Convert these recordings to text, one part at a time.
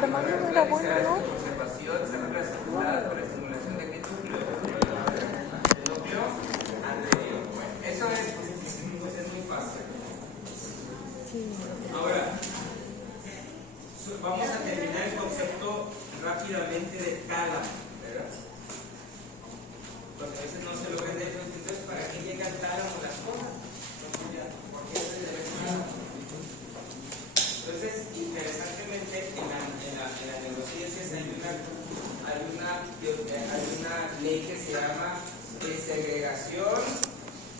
Armando no era bueno, ¿no? Conservación se ve relacionada con la estimulación de qué núcleo. Núcleo anterior. Bueno, eso es muy fácil. Ahora, vamos a terminar el concepto rápidamente de tálamo, ¿verdad? Porque a veces no se lo ven de eso. Entonces, ¿para qué llega el tálamo las cosas? ¿Por qué se debe tálamo? Entonces, interesantemente, en las neurociencias hay una ley que se llama segregación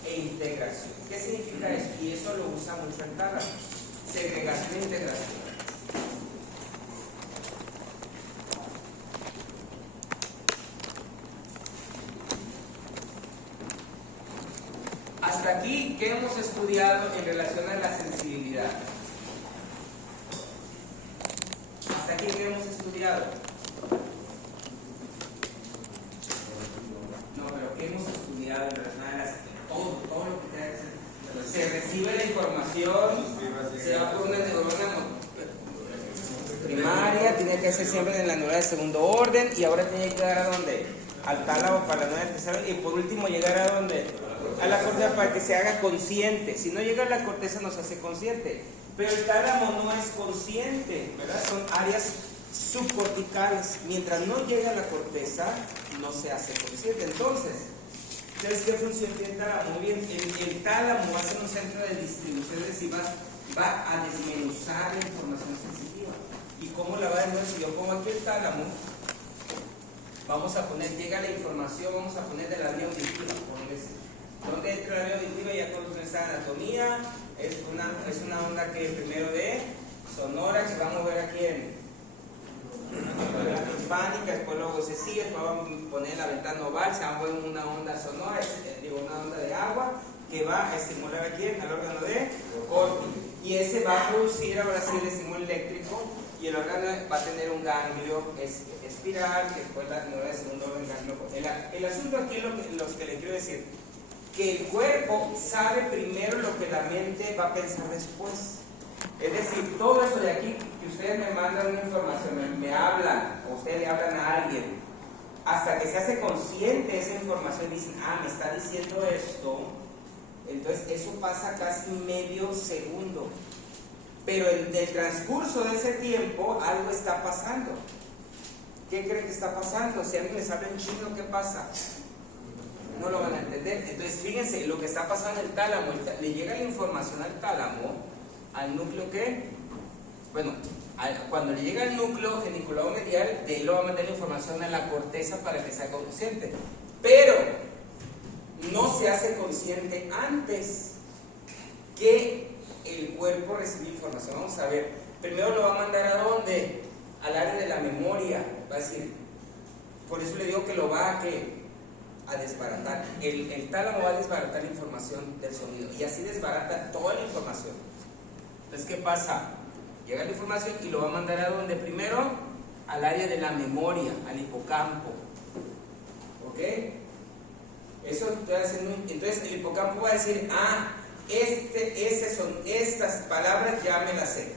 e integración. ¿Qué significa eso? Y eso lo usa mucho el tálamo. Segregación e integración. Hasta aquí, ¿qué hemos estudiado en relación a la sensibilidad? Hasta aquí, ¿qué hemos estudiado? No, pero ¿qué hemos estudiado en relación a la sensibilidad? Todo lo que tenga que ser. Se recibe la información, se va por una neurona primaria, tiene que ser siempre en la neurona de segundo orden, y ahora tiene que llegar a dónde? Al tálamo para la neurona de tercero, y por último llegar a dónde? A la corteza para que se haga consciente. Si no llega a la corteza no se hace consciente, pero el tálamo no es consciente, ¿verdad? Son áreas subcorticales. Mientras no llega a la corteza no se hace consciente. Entonces, ¿sabes qué función tiene el tálamo? Muy bien, el tálamo va a ser un centro de distribución, es decir, va a desmenuzar la información sensitiva. ¿Y cómo la va a desmenuzar? Si yo pongo aquí el tálamo, vamos a poner, llega la información, vamos a poner de la vía auditiva, ¿dónde entra la vía auditiva? Ya conocen esta anatomía. Es una onda que primero de sonora, que se va a mover aquí en la hispánica, después luego se sigue, después vamos a poner la ventana oval, se va a mover una onda sonora, una onda de agua, que va a estimular aquí en el órgano de Corti. Y ese va a producir ahora sí el estímulo eléctrico, y el órgano va a tener un ganglio espiral, que después la neurona de segundo orden ganglio. El asunto aquí es lo que le quiero decir, que el cuerpo sabe primero lo que la mente va a pensar después. Es decir, todo eso de aquí, que ustedes me mandan una información, me hablan, o ustedes le hablan a alguien, hasta que se hace consciente esa información y dicen, me está diciendo esto, entonces eso pasa casi medio segundo. Pero en el transcurso de ese tiempo, algo está pasando. ¿Qué creen que está pasando? Si alguien les habla en chino, ¿qué pasa? No lo van a entender. Entonces, fíjense, lo que está pasando en el tálamo, le llega la información al tálamo, al núcleo que, bueno, cuando le llega al núcleo geniculado medial, de ahí lo va a mandar la información a la corteza para que sea consciente. Pero no se hace consciente antes que el cuerpo recibe información. Vamos a ver, primero lo va a mandar ¿a dónde? Al área de la memoria. Va a decir, por eso le digo que lo va a desbaratar. El tálamo va a desbaratar la información del sonido, y así desbarata toda la información. Entonces, ¿qué pasa? Llega la información y lo va a mandar ¿a dónde? Primero al área de la memoria, al hipocampo. ¿Ok? Eso estoy haciendo. Entonces el hipocampo va a decir, estas palabras ya me las sé,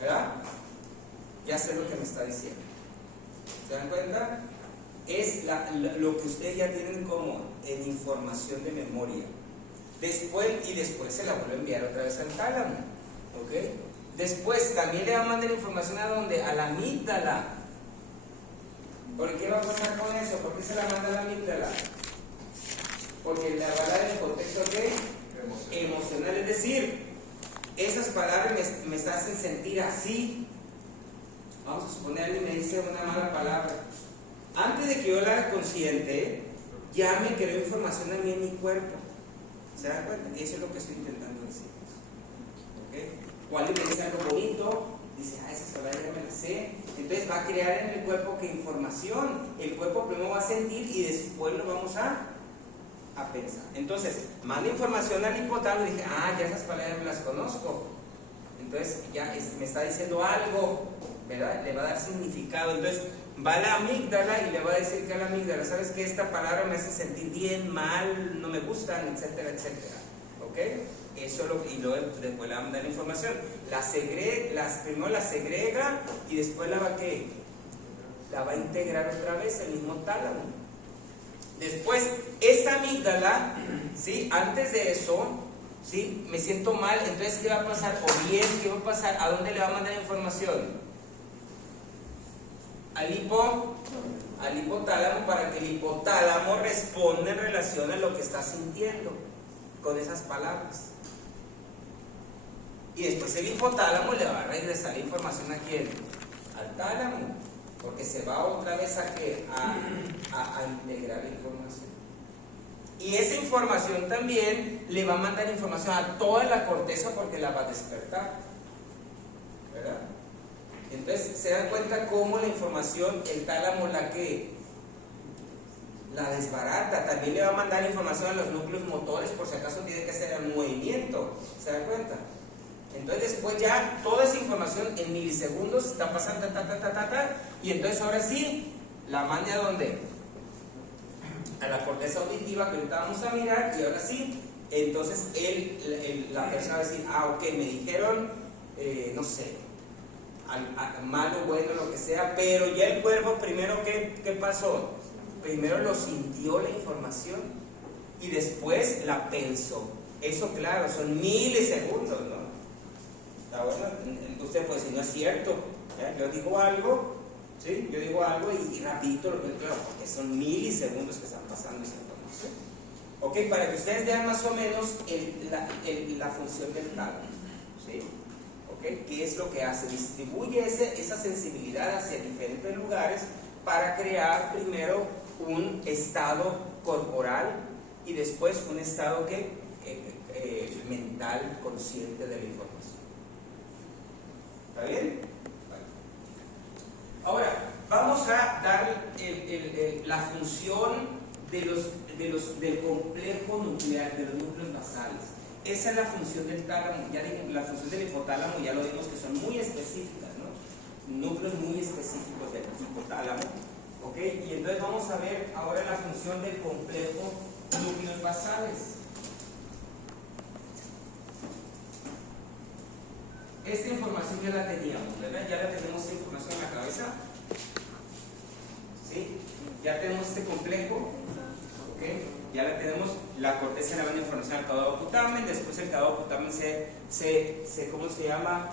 ¿verdad? Ya sé lo que me está diciendo. ¿Se dan cuenta? Es lo que ustedes ya tienen como en información de memoria. Después se la vuelve a enviar otra vez al tálamo. ¿Ok? Después también le va a mandar información ¿a dónde? A la amígdala. ¿Por qué va a pasar con eso? ¿Por qué se la manda a la amígdala? Porque le va a dar el contexto emocional. Es decir, esas palabras me hacen sentir así. Vamos a suponer alguien me dice una mala palabra. Antes de que yo la haga consciente, ya me creó información a mí en mi cuerpo. ¿Se dan cuenta? Eso es lo que estoy intentando decir. ¿Ok? O alguien me dice algo bonito, dice, esas palabras ya me las sé. Entonces va a crear en el cuerpo que información. El cuerpo primero va a sentir y después lo vamos a pensar. Entonces, manda información al hipotálamo y dije, ya esas palabras me las conozco. Entonces ya me está diciendo algo, ¿verdad? Le va a dar significado. Entonces va a la amígdala y le va a decir que a la amígdala, ¿sabes qué? Esta palabra me hace sentir bien, mal, no me gustan, etcétera, etcétera. ¿Ok? Eso es lo que, y luego después le va a mandar la información. Primero la segrega y después la va a ¿qué? La va a integrar otra vez el mismo tálamo. Después, esta amígdala, ¿sí? Antes de eso, ¿sí? Me siento mal, entonces ¿qué va a pasar? O bien, ¿qué va a pasar? ¿A dónde le va a mandar información? Al hipotálamo, para que el hipotálamo responda en relación a lo que está sintiendo con esas palabras. Y después el hipotálamo le va a regresar la información ¿a quién? Al tálamo, porque se va otra vez a integrar la información. Y esa información también le va a mandar información a toda la corteza porque la va a despertar, ¿verdad? Entonces se dan cuenta cómo la información, el tálamo la desbarata. También le va a mandar información a los núcleos motores por si acaso tiene que hacer el movimiento. ¿Se dan cuenta? Entonces después ya toda esa información en milisegundos está pasando y entonces ahora sí la manda ¿a dónde? A la corteza auditiva que ahorita vamos a mirar, y ahora sí, entonces la persona va a decir, ok, me dijeron, no sé, malo, bueno, lo que sea, pero ya el cuerpo primero, ¿qué pasó? Primero lo sintió la información y después la pensó. Eso claro, son milisegundos, ¿no? Está bueno, usted puede decir, no es cierto, ¿ya? Yo digo algo, ¿sí? Yo digo algo y rapidito lo veo, claro, porque son milisegundos que están pasando esa información. Ok, para que ustedes vean más o menos la función del tálamo, ¿sí? Ok, ¿qué es lo que hace? Distribuye esa sensibilidad hacia diferentes lugares para crear primero un estado corporal y después un estado mental consciente de la información. ¿Está bien? Vale. Ahora, vamos a dar la función del complejo nuclear, de los núcleos basales. Esa es la función del tálamo. Ya digo, la función del hipotálamo ya lo vimos que son muy específicas, ¿no? Núcleos muy específicos del hipotálamo. ¿Ok? Y entonces vamos a ver ahora la función del complejo núcleos basales. Esta información ya la teníamos, ¿verdad? Ya la tenemos esta información en la cabeza. ¿Sí? Ya tenemos este complejo. ¿Ok? Ya la tenemos. La corteza le va a dar información al caudado putamen. Después el caudado putamen ¿cómo se llama?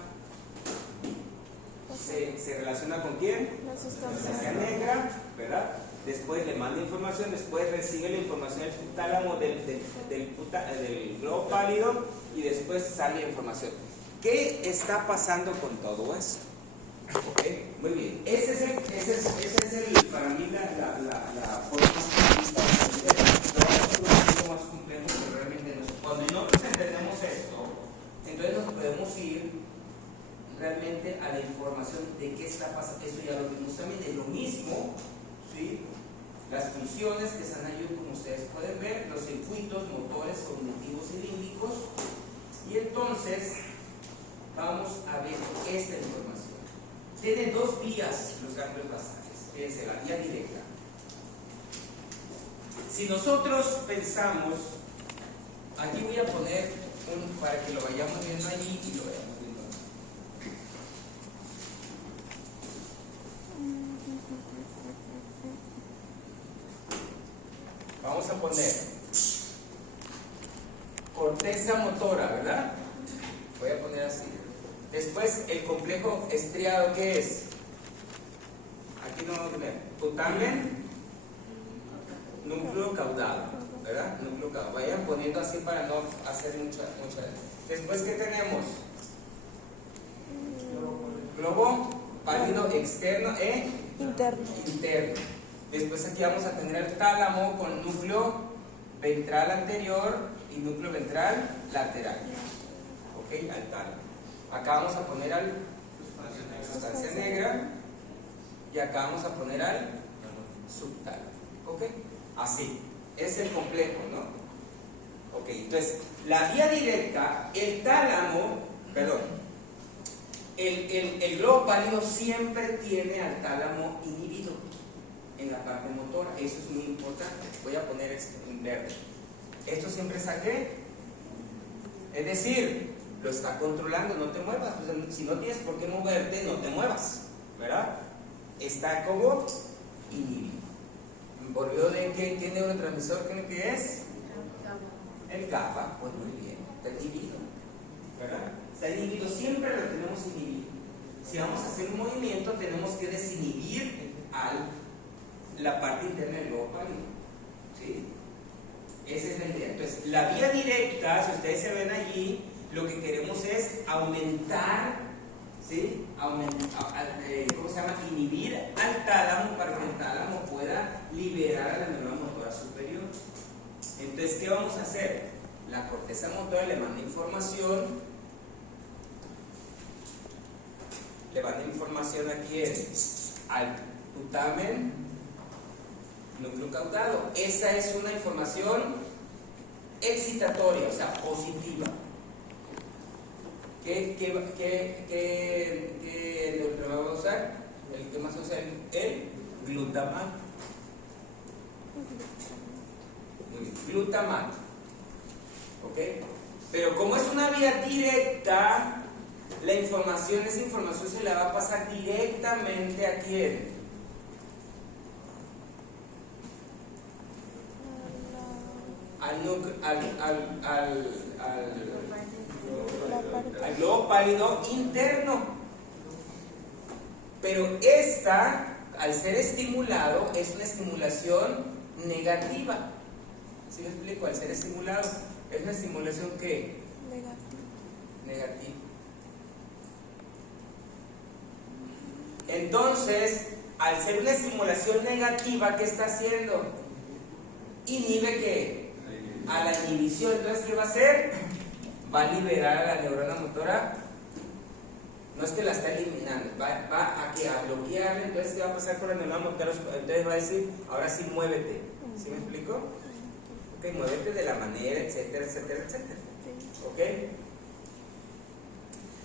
Se relaciona con quién? La sustancia negra, ¿verdad? Después le manda información, después recibe la información del tálamo del globo pálido y después sale la información. ¿Qué está pasando con todo eso? ¿Okay? Muy bien. Ese es para mí la forma más complejo que realmente cuando nosotros entendemos esto, entonces nos podemos ir realmente a la información de qué está pasando. Eso ya lo vimos también. Es lo mismo, ¿sí? Las funciones que están allí, como ustedes pueden ver, los circuitos motores cognitivos y límbicos. Y entonces vamos a ver esta información. Tiene dos vías los ganglios basales. Fíjense, la vía directa. Si nosotros pensamos, aquí voy a poner para que lo vayamos viendo allí y lo veamos viendo aquí. Vamos a poner corteza motora, ¿verdad? Voy a poner así. Después el complejo estriado, ¿qué es? Aquí no vamos a poner putamen, núcleo caudado, ¿verdad? Núcleo caudado. Vayan poniendo así para no hacer mucha. Después, ¿qué tenemos? Globo pálido externo e interno. Después aquí vamos a tener el tálamo con núcleo ventral anterior y núcleo ventral lateral. ¿Ok? Al tálamo. Acá vamos a poner al sustancia negra y acá vamos a poner al subtálamo. ¿Ok? Así. Es el complejo, ¿no? Ok, entonces, la vía directa, el globo pálido siempre tiene al tálamo inhibido en la parte motora. Eso es muy importante. Voy a poner esto en verde. Esto siempre está ¿qué? Es decir, lo está controlando, no te muevas. O sea, si no tienes por qué moverte, no te muevas, ¿verdad? Está como inhibido. ¿Por medio de qué neurotransmisor creen que es? El GABA. Pues muy bien, está inhibido, ¿verdad? Está inhibido, siempre lo tenemos inhibido. Si vamos a hacer un movimiento, tenemos que desinhibir la parte interna del globo pálido, ¿sí? Esa es la idea. Entonces, la vía directa, si ustedes se ven allí, lo que queremos es aumentar, ¿sí? ¿Cómo se llama? Inhibir al tálamo para que el tálamo pueda liberar a la neurona motora superior. Entonces, ¿qué vamos a hacer? La corteza motora le manda información aquí al putamen núcleo caudado. Esa es una información excitatoria, o sea, positiva. ¿Qué neurotransmisor va a usar? ¿El que más usa? El glutamato. Muy bien, glutamato. ¿Ok? Pero como es una vía directa, esa información se la va a pasar directamente a ¿quién? Al globo pálido interno. Pero esta, al ser estimulado, es una estimulación negativa. ¿Sí me explico? Al ser estimulado, es una estimulación ¿qué? Negativa. Entonces, al ser una estimulación negativa, ¿qué está haciendo? Inhibe ¿qué? A la inhibición. Entonces, ¿qué va a hacer? Va a liberar a la neurona motora. No es que la está eliminando, va a bloquearla. Entonces, ¿qué va a pasar con la neurona motora? Entonces va a decir, ahora sí muévete. ¿Sí me explico? Ok, muévete de la manera, etcétera, etcétera, etcétera. Ok.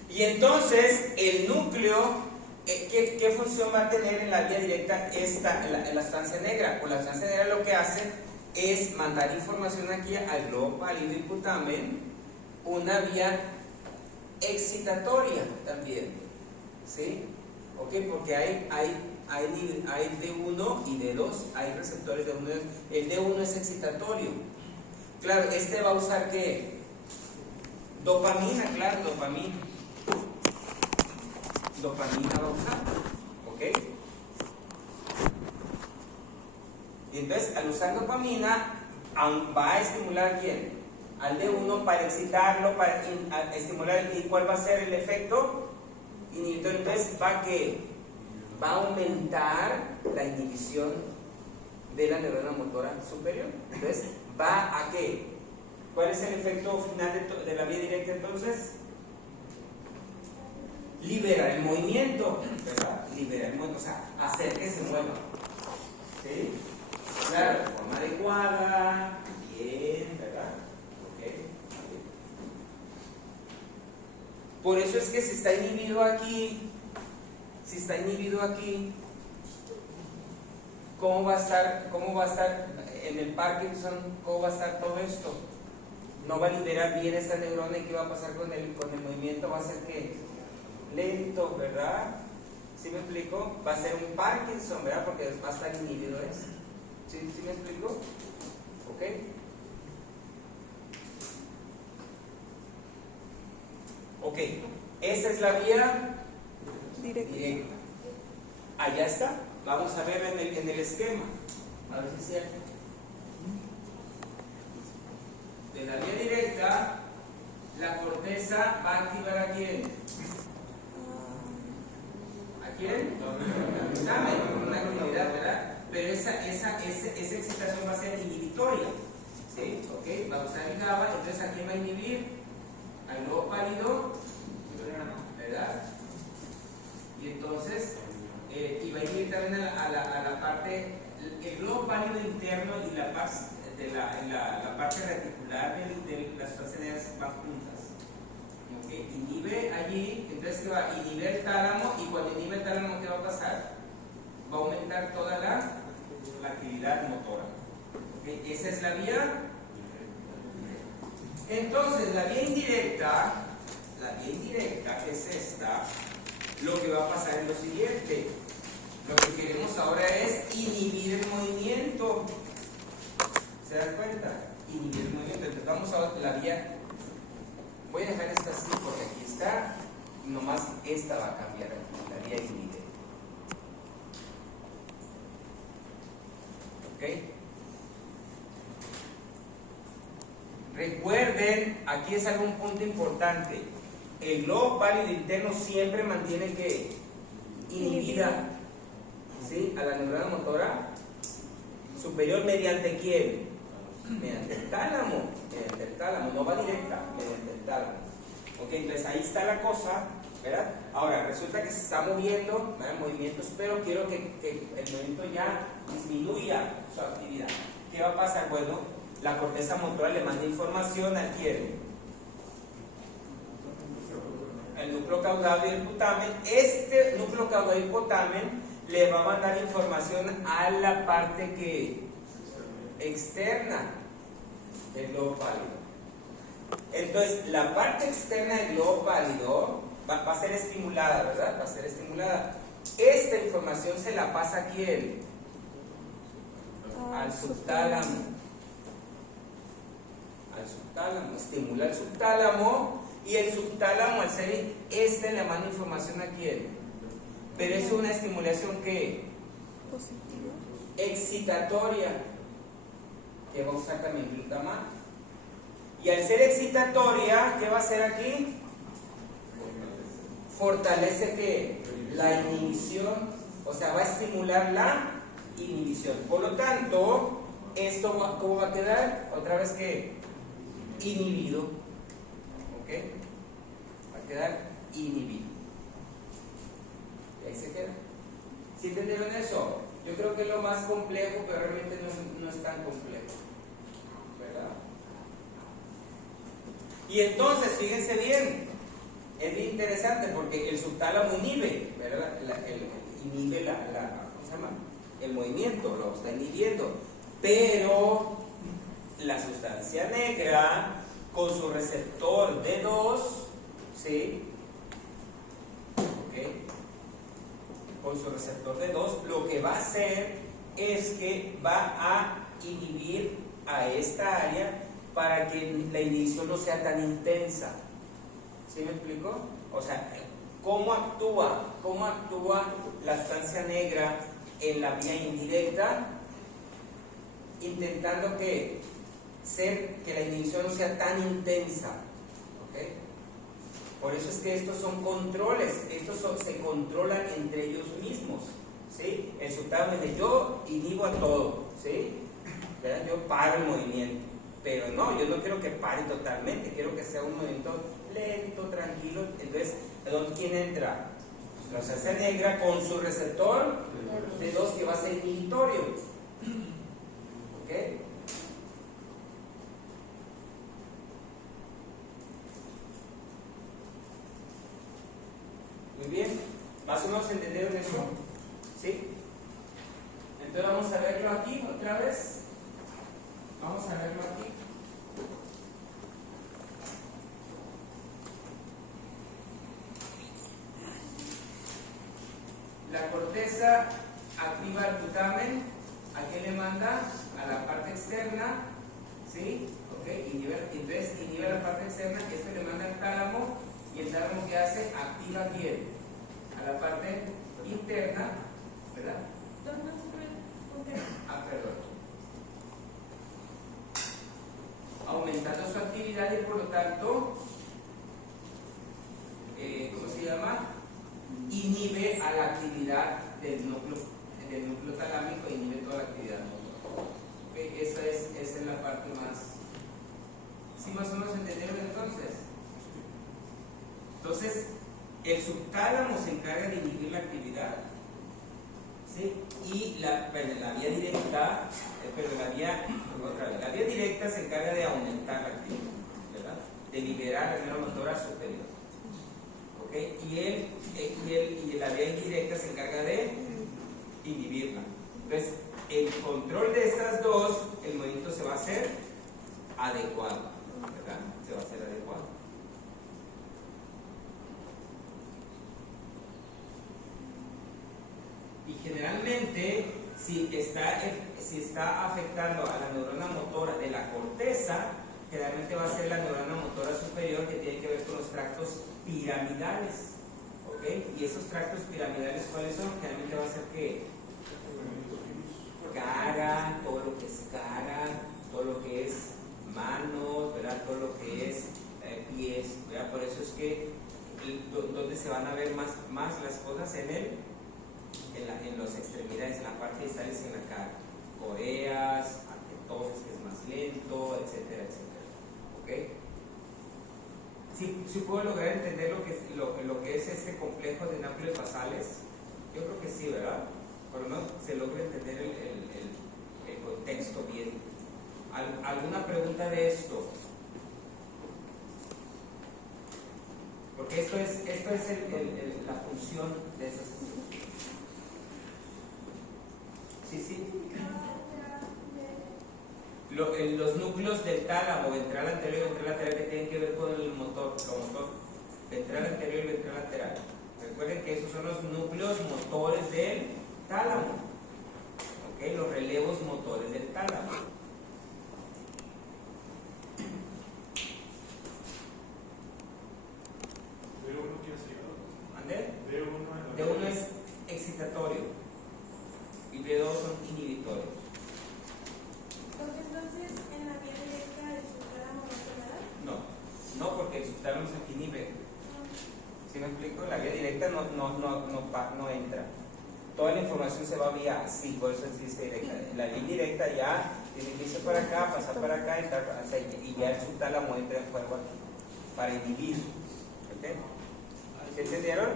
Y entonces, el núcleo, ¿qué función va a tener en la vía directa la sustancia negra? Pues la sustancia negra lo que hace es mandar información aquí al globo pálido y putamen, una vía excitatoria también, ¿sí? ¿Ok? Porque hay D1 y D2, hay receptores de 1 y 2. El D1 es excitatorio. Claro, este va a usar ¿qué? Dopamina, claro, dopamina va a usar, ¿ok? Y entonces, al usar dopamina, va a estimular ¿a quién? Al D1 para excitarlo, para estimular. ¿Y cuál va a ser el efecto? Inhibidor. Entonces, va a aumentar la inhibición de la neurona motora superior. Entonces, ¿va a qué? ¿Cuál es el efecto final de la vía directa entonces? Liberar el movimiento, ¿verdad? Liberar el movimiento, o sea, hacer que se mueva. ¿Sí? Claro, de forma adecuada, bien, ¿verdad? Ok. Por eso es que si está inhibido aquí, ¿cómo va a estar en el Parkinson? ¿Cómo va a estar todo esto? No va a liberar bien esa neurona. ¿Y qué va a pasar con el movimiento? Va a ser que lento, ¿verdad? ¿Sí me explico? Va a ser un Parkinson, ¿verdad? Porque va a estar inhibido eso. ¿Sí me explico? ¿Ok? Ok, esa es la vía directa. Allá está. Vamos a ver en el esquema. A ver si es cierto. De la vía directa, la corteza va a activar ¿a quién? ¿A quién? Dame una actividad, ¿verdad? Pero esa excitación va a ser inhibitoria. ¿Sí? ¿Ok? Va a usar el GABA. Entonces, ¿a quién va a inhibir? Al globo pálido, ¿verdad? Y entonces, y va a inhibir también a la parte, el globo pálido interno y la parte reticular de las sustancias negras van juntas. ¿Okay? Inhibe allí, entonces ¿qué va? Inhibe el tálamo, y cuando inhibe el tálamo, ¿qué va a pasar? Va a aumentar toda la actividad motora. ¿Okay? Esa es la vía Entonces, la vía indirecta, que es esta, lo que va a pasar es lo siguiente. Lo que queremos ahora es inhibir el movimiento. ¿Se dan cuenta? Inhibir el movimiento. Entonces vamos a la vía. Voy a dejar esta así porque aquí está. Nomás esta va a cambiar aquí, la vía inhibe. ¿Ok? Recuerden, aquí es algún punto importante. El globo pálido interno siempre mantiene que inhibida, ¿sí?, a la neurona motora superior. ¿Mediante quién? Mediante el tálamo. Mediante el tálamo, no va directa, mediante el tálamo. Ok, entonces ahí está la cosa, ¿verdad? Ahora, resulta que se está moviendo, ¿verdad?, movimientos, pero quiero que el movimiento ya disminuya su actividad. ¿Qué va a pasar? Bueno, la corteza motora le manda información a quién. El núcleo caudado y el putamen. Este núcleo caudado y putamen le va a mandar información a la parte que externa del globo pálido. Entonces, la parte externa del globo pálido va a ser estimulada, ¿verdad? Va a ser estimulada. Esta información se la pasa a quién? Al subtálamo. Al subtálamo. Estimula el subtálamo. Y el subtálamo, al ser este, le manda información a quién. Pero es una estimulación que Positiva. excitatoria, que va a usar también glutamato. Y al ser excitatoria, ¿qué va a hacer aquí? Fortalece que la inhibición, o sea, va a estimular la inhibición. Por lo tanto, esto ¿cómo va a quedar? Otra vez que inhibido. ¿Ok? Va a quedar inhibido. Y ahí se queda. ¿Sí entendieron eso? Yo creo que es lo más complejo, pero realmente no es tan complejo, ¿verdad? Y entonces, fíjense bien, es bien interesante porque el subtálamo inhibe, ¿verdad? Inhibe ¿cómo se llama? El movimiento, lo está inhibiendo. Pero la sustancia negra, con su receptor D2, ¿sí? ¿Ok? Con su receptor D2, lo que va a hacer es que va a inhibir a esta área para que la inhibición no sea tan intensa. ¿Sí me explico? O sea, ¿cómo actúa la sustancia negra en la vía indirecta? Intentando que la inhibición no sea tan intensa. ¿Okay? Por eso es que estos son controles, se controlan entre ellos mismos. ¿Sí? El subtálamo dice, yo inhibo a todo, ¿sí? ¿Verdad? Yo paro el movimiento, pero no, yo no quiero que pare totalmente, quiero que sea un movimiento lento, tranquilo. Entonces, ¿quién entra? La sustancia negra con su receptor D2 que va a ser inhibitorio. ¿Ok? Muy bien, ¿más o menos entendieron eso? ¿Sí? Entonces vamos a verlo aquí otra vez. Vamos a verlo aquí. La corteza activa el putamen. ¿A qué le manda? A la parte externa. ¿Sí? ¿Ok? Entonces inhibe la parte externa. Este le manda al tálamo. ¿Y el tálamo qué hace? Activa a quién? A la parte interna, ¿verdad? Perdón. Aumentando su actividad y por lo tanto, ¿cómo se llama? Inhibe a la actividad del núcleo talámico, inhibe toda la actividad motora. ¿Okay? Esa es la parte más. ¿Sí más o menos entendieron entonces? Entonces, el subtálamo se encarga de inhibir la actividad, ¿sí? Y la vía directa, la vía directa se encarga de aumentar la actividad, ¿verdad? De liberar la neurona motora superior. ¿Ok? Y la vía indirecta se encarga de inhibirla. Entonces, el control de estas dos, el movimiento se va a hacer adecuado, ¿verdad? generalmente, si está afectando a la neurona motora de la corteza, generalmente va a ser la neurona motora superior, que tiene que ver con los tractos piramidales. ¿Ok? Y esos tractos piramidales, ¿cuáles son? Generalmente va a ser que cara, todo lo que es cara, todo lo que es manos, ¿verdad? Todo lo que es pies, ¿verdad? Por eso es que donde se van a ver más las cosas en las extremidades, en la parte distal y en la cara. Coreas, atetosis, que es más lento, etcétera, etcétera. ¿Ok? ¿Sí puedo lograr entender lo que es este complejo de núcleos basales? Yo creo que sí, ¿verdad? Pero no se logra entender el contexto bien. ¿Alguna pregunta de esto? Porque esto es la función de esas cosas. Sí. Los núcleos del tálamo, ventral anterior y ventral lateral, que tienen que ver con el motor, ventral anterior y ventral lateral. Recuerden que esos son los núcleos motores del tálamo. ¿Ok? Los relevos motores del tálamo. D1 es excitatorio y B2 son inhibitorios. Entonces, ¿en la vía directa el subtálamo no se da? No, porque el subtálamo se inhibe. ¿Sí me explico? La vía directa no entra. Toda la información se va vía así, por eso existe directa. La vía directa ya tiene que irse para acá, pasar para acá, y ya el subtálamo entra en juego aquí para inhibir. ¿Okay? ¿Se entendieron?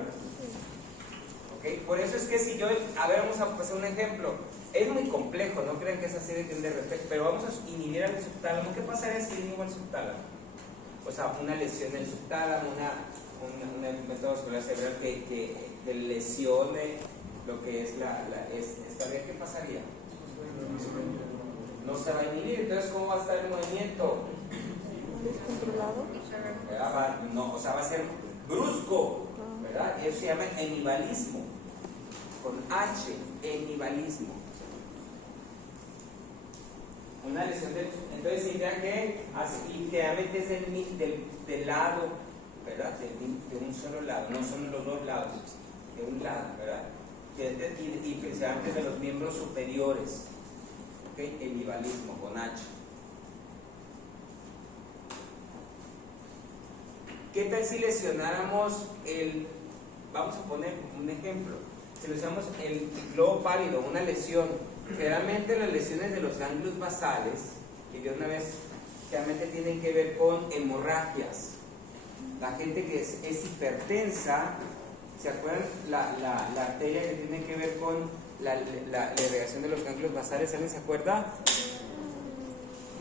¿Okay? Por eso es que si yo, vamos a hacer un ejemplo. Es muy complejo, no crean que es así de entender, pero vamos a inhibir al subtálamo. ¿Qué pasaría si inhibo al subtálamo? O sea, una lesión del subtálamo, un método vascular cerebral que lesione lo que es esta vía. ¿Qué pasaría? No se va a inhibir. Entonces, ¿cómo va a estar el movimiento? ¿Descontrolado? No, o sea, va a ser brusco, ¿verdad? Eso se llama enibalismo, con H, enibalismo. Una lesión entonces significa que generalmente es del lado, ¿verdad? De un solo lado, no son los dos lados, de un lado, ¿verdad? Y principalmente de los miembros superiores. ¿Ok? Enibalismo, con H. ¿Qué tal si lesionáramos vamos a poner un ejemplo, si lesionamos el globo pálido, una lesión? Generalmente las lesiones de los ganglios basales, que de una vez, generalmente tienen que ver con hemorragias. La gente que es hipertensa, ¿se acuerdan? La arteria que tiene que ver con la irrigación de los ganglios basales, ¿alguien se acuerda?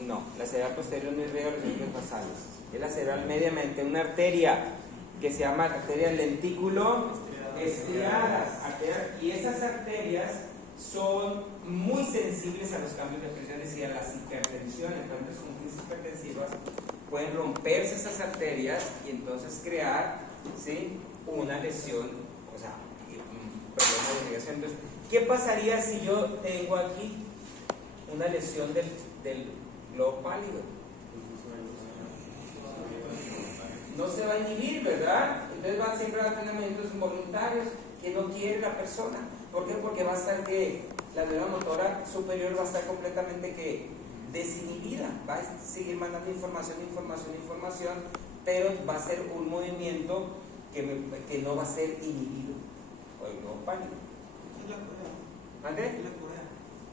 No, la cerebral posterior no irriga los ganglios basales. Es la cerebral mediamente, una arteria que se llama arteria lentículo estriadas. Y esas arterias son muy sensibles a los cambios de presiones y a las hipertensiones. Entonces, con crisis hipertensivas pueden romperse esas arterias y entonces crear, ¿sí?, una lesión, o sea, un problema de irrigación. Entonces, ¿qué pasaría si yo tengo aquí una lesión del globo pálido? No se va a inhibir, ¿verdad? Entonces siempre va a tener movimientos involuntarios que no quiere la persona. ¿Por qué? Porque va a estar la neurona motora superior va a estar completamente desinhibida, va a seguir mandando información, pero va a ser un movimiento que no va a ser inhibido por el globo pálido. ¿Es la corea? ¿Mande? ¿Es la corea?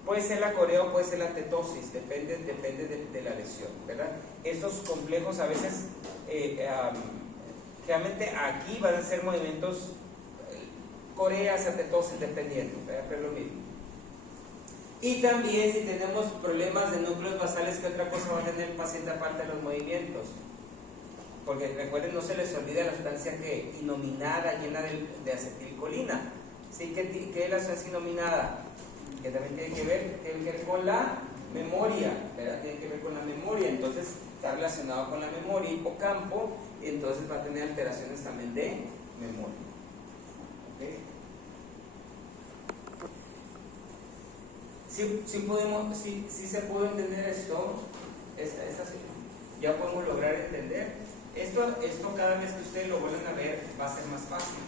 Puede ser la corea o puede ser la tetosis, depende de la lesión, ¿verdad? Estos complejos a veces, realmente aquí van a ser movimientos coreas a tetosis dependiendo, ¿verdad? Pero lo mismo. Y también si tenemos problemas de núcleos basales, ¿qué otra cosa va a tener el paciente aparte de los movimientos? Porque recuerden, no se les olvida la sustancia inominada llena de acetilcolina. ¿Sí? ¿Qué es la sustancia inominada? Que también tiene que ver con la memoria, ¿verdad? Tiene que ver con la memoria, entonces está relacionado con la memoria, hipocampo, y entonces va a tener alteraciones también de memoria. ¿Okay? Sí se puede entender esto. Es así. Ya podemos lograr entender. Esto cada vez que ustedes lo vuelvan a ver va a ser más fácil.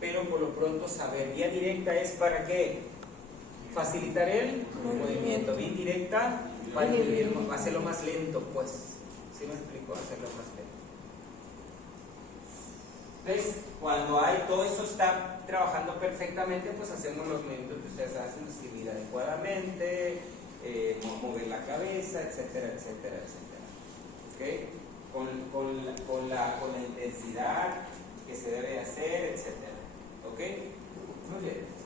Pero por lo pronto saber. Vía directa es para qué? Facilitar el movimiento. Vía indirecta para hacerlo más lento, pues. ¿Sí me explico? Hacerlo más lento. Entonces, cuando todo eso está trabajando perfectamente, pues hacemos los movimientos que ustedes hacen, escribir adecuadamente, mover la cabeza, etcétera, etcétera, etcétera. ¿Okay? Con la intensidad que se debe hacer, etcétera. ¿Ok? Muy bien.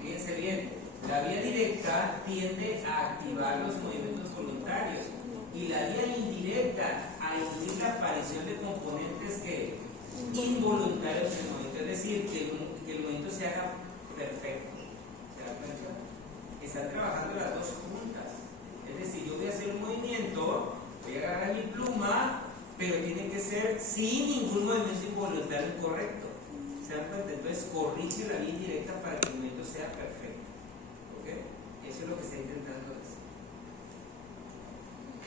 Fíjense bien, la vía directa tiende a activar los movimientos voluntarios y la vía indirecta a impedir la aparición de componentes que involuntarios en el movimiento, es decir, que el movimiento se haga perfecto. ¿Se dan cuenta? Están trabajando las dos juntas. Es decir, yo voy a hacer un movimiento, voy a agarrar mi pluma, pero tiene que ser sin ningún movimiento involuntario incorrecto. ¿Se dan cuenta? Entonces corrige la vía indirecta para que el movimiento sea perfecto. ¿Ok? Eso es lo que está intentando decir.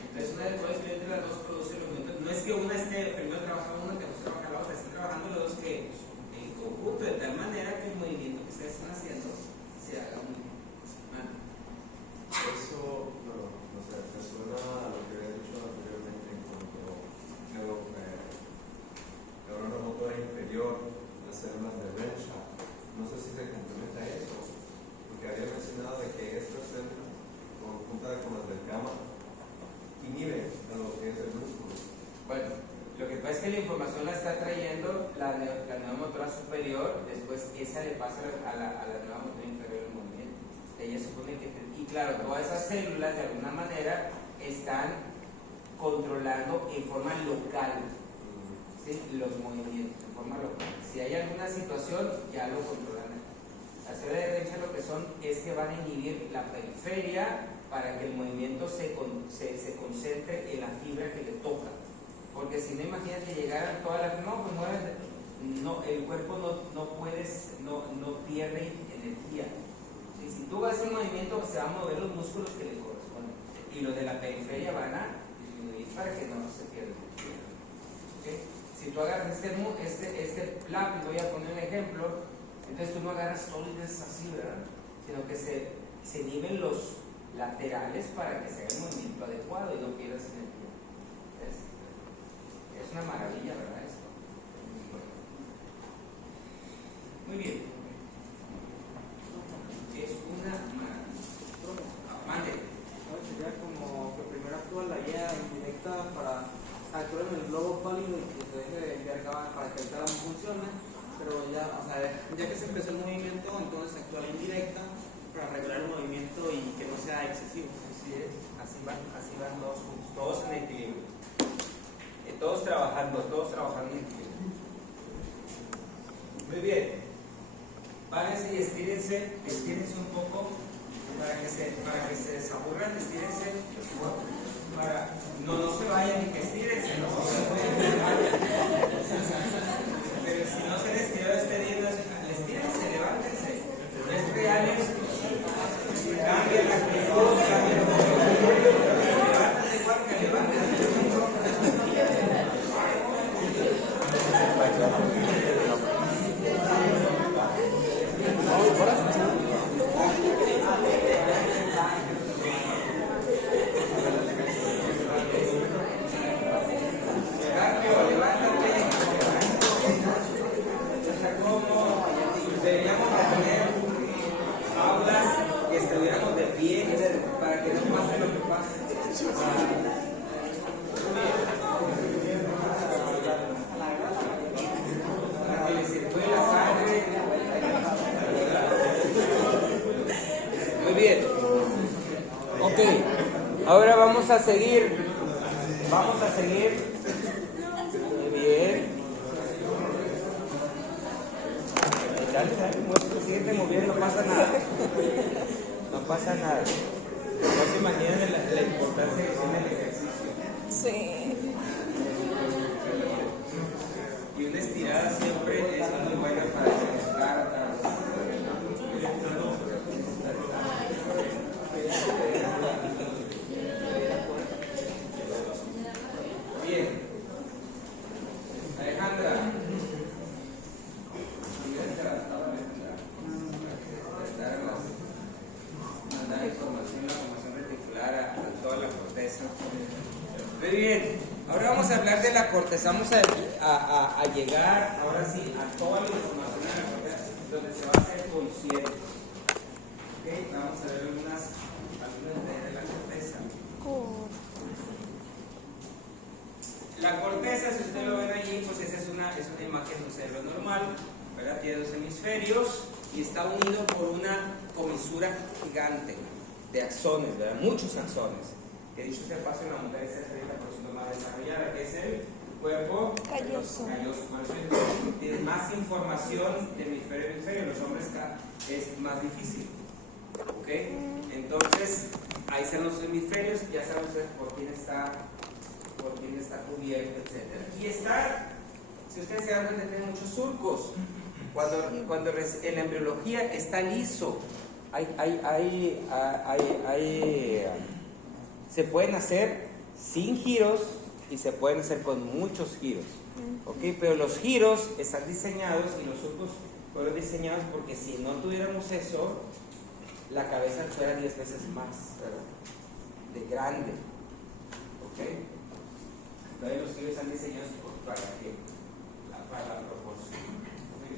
Entonces una de las entre las dos produce los movimientos. No es que una esté primero trabajando una, que no trabaja la otra, están trabajando los dos que en conjunto, de tal manera que el movimiento que ustedes están haciendo se haga muy bien. Eso, no sé, me suena a lo que había dicho anteriormente en cuanto a neurona motora inferior, las células de Renshaw. No sé si se complementa eso, porque había mencionado de que estas células, juntas con las del gamma, inhiben a lo que es el músculo. Bueno, lo que pasa es que la información la está trayendo la nueva motora superior, después esa le pasa a la nueva motora inferior del movimiento. Ella supone que, y claro, todas esas células de alguna manera están controlando en forma local, ¿sí? Los movimientos en forma local. Si hay alguna situación, ya lo controlan. Las células de Renshaw lo que son es que van a inhibir la periferia para que el movimiento se concentre en la fibra que le toca. Porque si no, imagínate llegar a todas las... No, pues no, el cuerpo no pierde energía. Si tú vas a hacer un movimiento, se van a mover los músculos que le corresponden. Y los de la periferia van a disminuir para que no se pierda energía. ¿Okay? Si tú agarras este lápiz, voy a poner un ejemplo, entonces tú no agarras sólidos así, ¿verdad? Sino que se niven los laterales para que se haga el movimiento adecuado y no pierdas energía. Es una maravilla, ¿verdad? Esto. Muy bien. Es una maravilla. Mande. Sería como que primero actúa la vía indirecta para actuar en el globo pálido y que se deje de enviar para que el tálamo funcione, pero ya que se empezó el movimiento, entonces actúa la indirecta para regular el movimiento y que no sea excesivo. Así es, así van todos juntos, todos en equilibrio. Todos trabajando en equilibrio. Muy bien. Párense y estírense un poco para que se desaburran, estírense. No se vayan ni que estírense, ¿no? Pero si no se les estiró este día, estírense, levántense. No es real esto. Cambia la actitud, cambia la actitud. Levántate, Juanca, levántate. Deberíamos tener aulas que estuviéramos de pie para que no pase lo que pase. Para que le circule la sangre. Muy bien. Ok. Ahora vamos a seguir. Muy bien. Dale, síguete moviendo, no pasa nada. No pasa nada. No se imaginan la importancia que tiene el ejercicio. Sí. Y una estirada siempre es muy buena para descartar. Bien. Alejandra. Mandar información, la formación reticular a toda la corteza. Muy bien. Ahora vamos a hablar de la corteza. Vamos a llegar ahora sí a toda la información de la corteza donde se va a hacer consciente. Okay. Vamos a ver algunas detalles de la corteza. La corteza, si ustedes lo ven allí, pues esa es una imagen de un cerebro normal, ¿verdad? Tiene dos hemisferios y está unido por una comisura gigante de axones, ¿verdad? Muchos axones. Que dicho sea paso, en la mujer es el 30% más desarrollada, que es el cuerpo Calloso. Por eso tiene más información de hemisferio a hemisferio. Los hombres es más difícil. ¿Ok? Entonces, ahí están los hemisferios, ya saben ustedes por quién está cubierto, etc. Y está, si ustedes se dan cuenta, tiene muchos surcos. Cuando en la embriología está liso, se pueden hacer sin giros y se pueden hacer con muchos giros. ¿Ok? Pero los giros están diseñados y los surcos fueron diseñados porque si no tuviéramos eso, la cabeza fuera 10 veces más, ¿verdad? De grande. ¿Ok? Entonces los giros están diseñados para la proporción.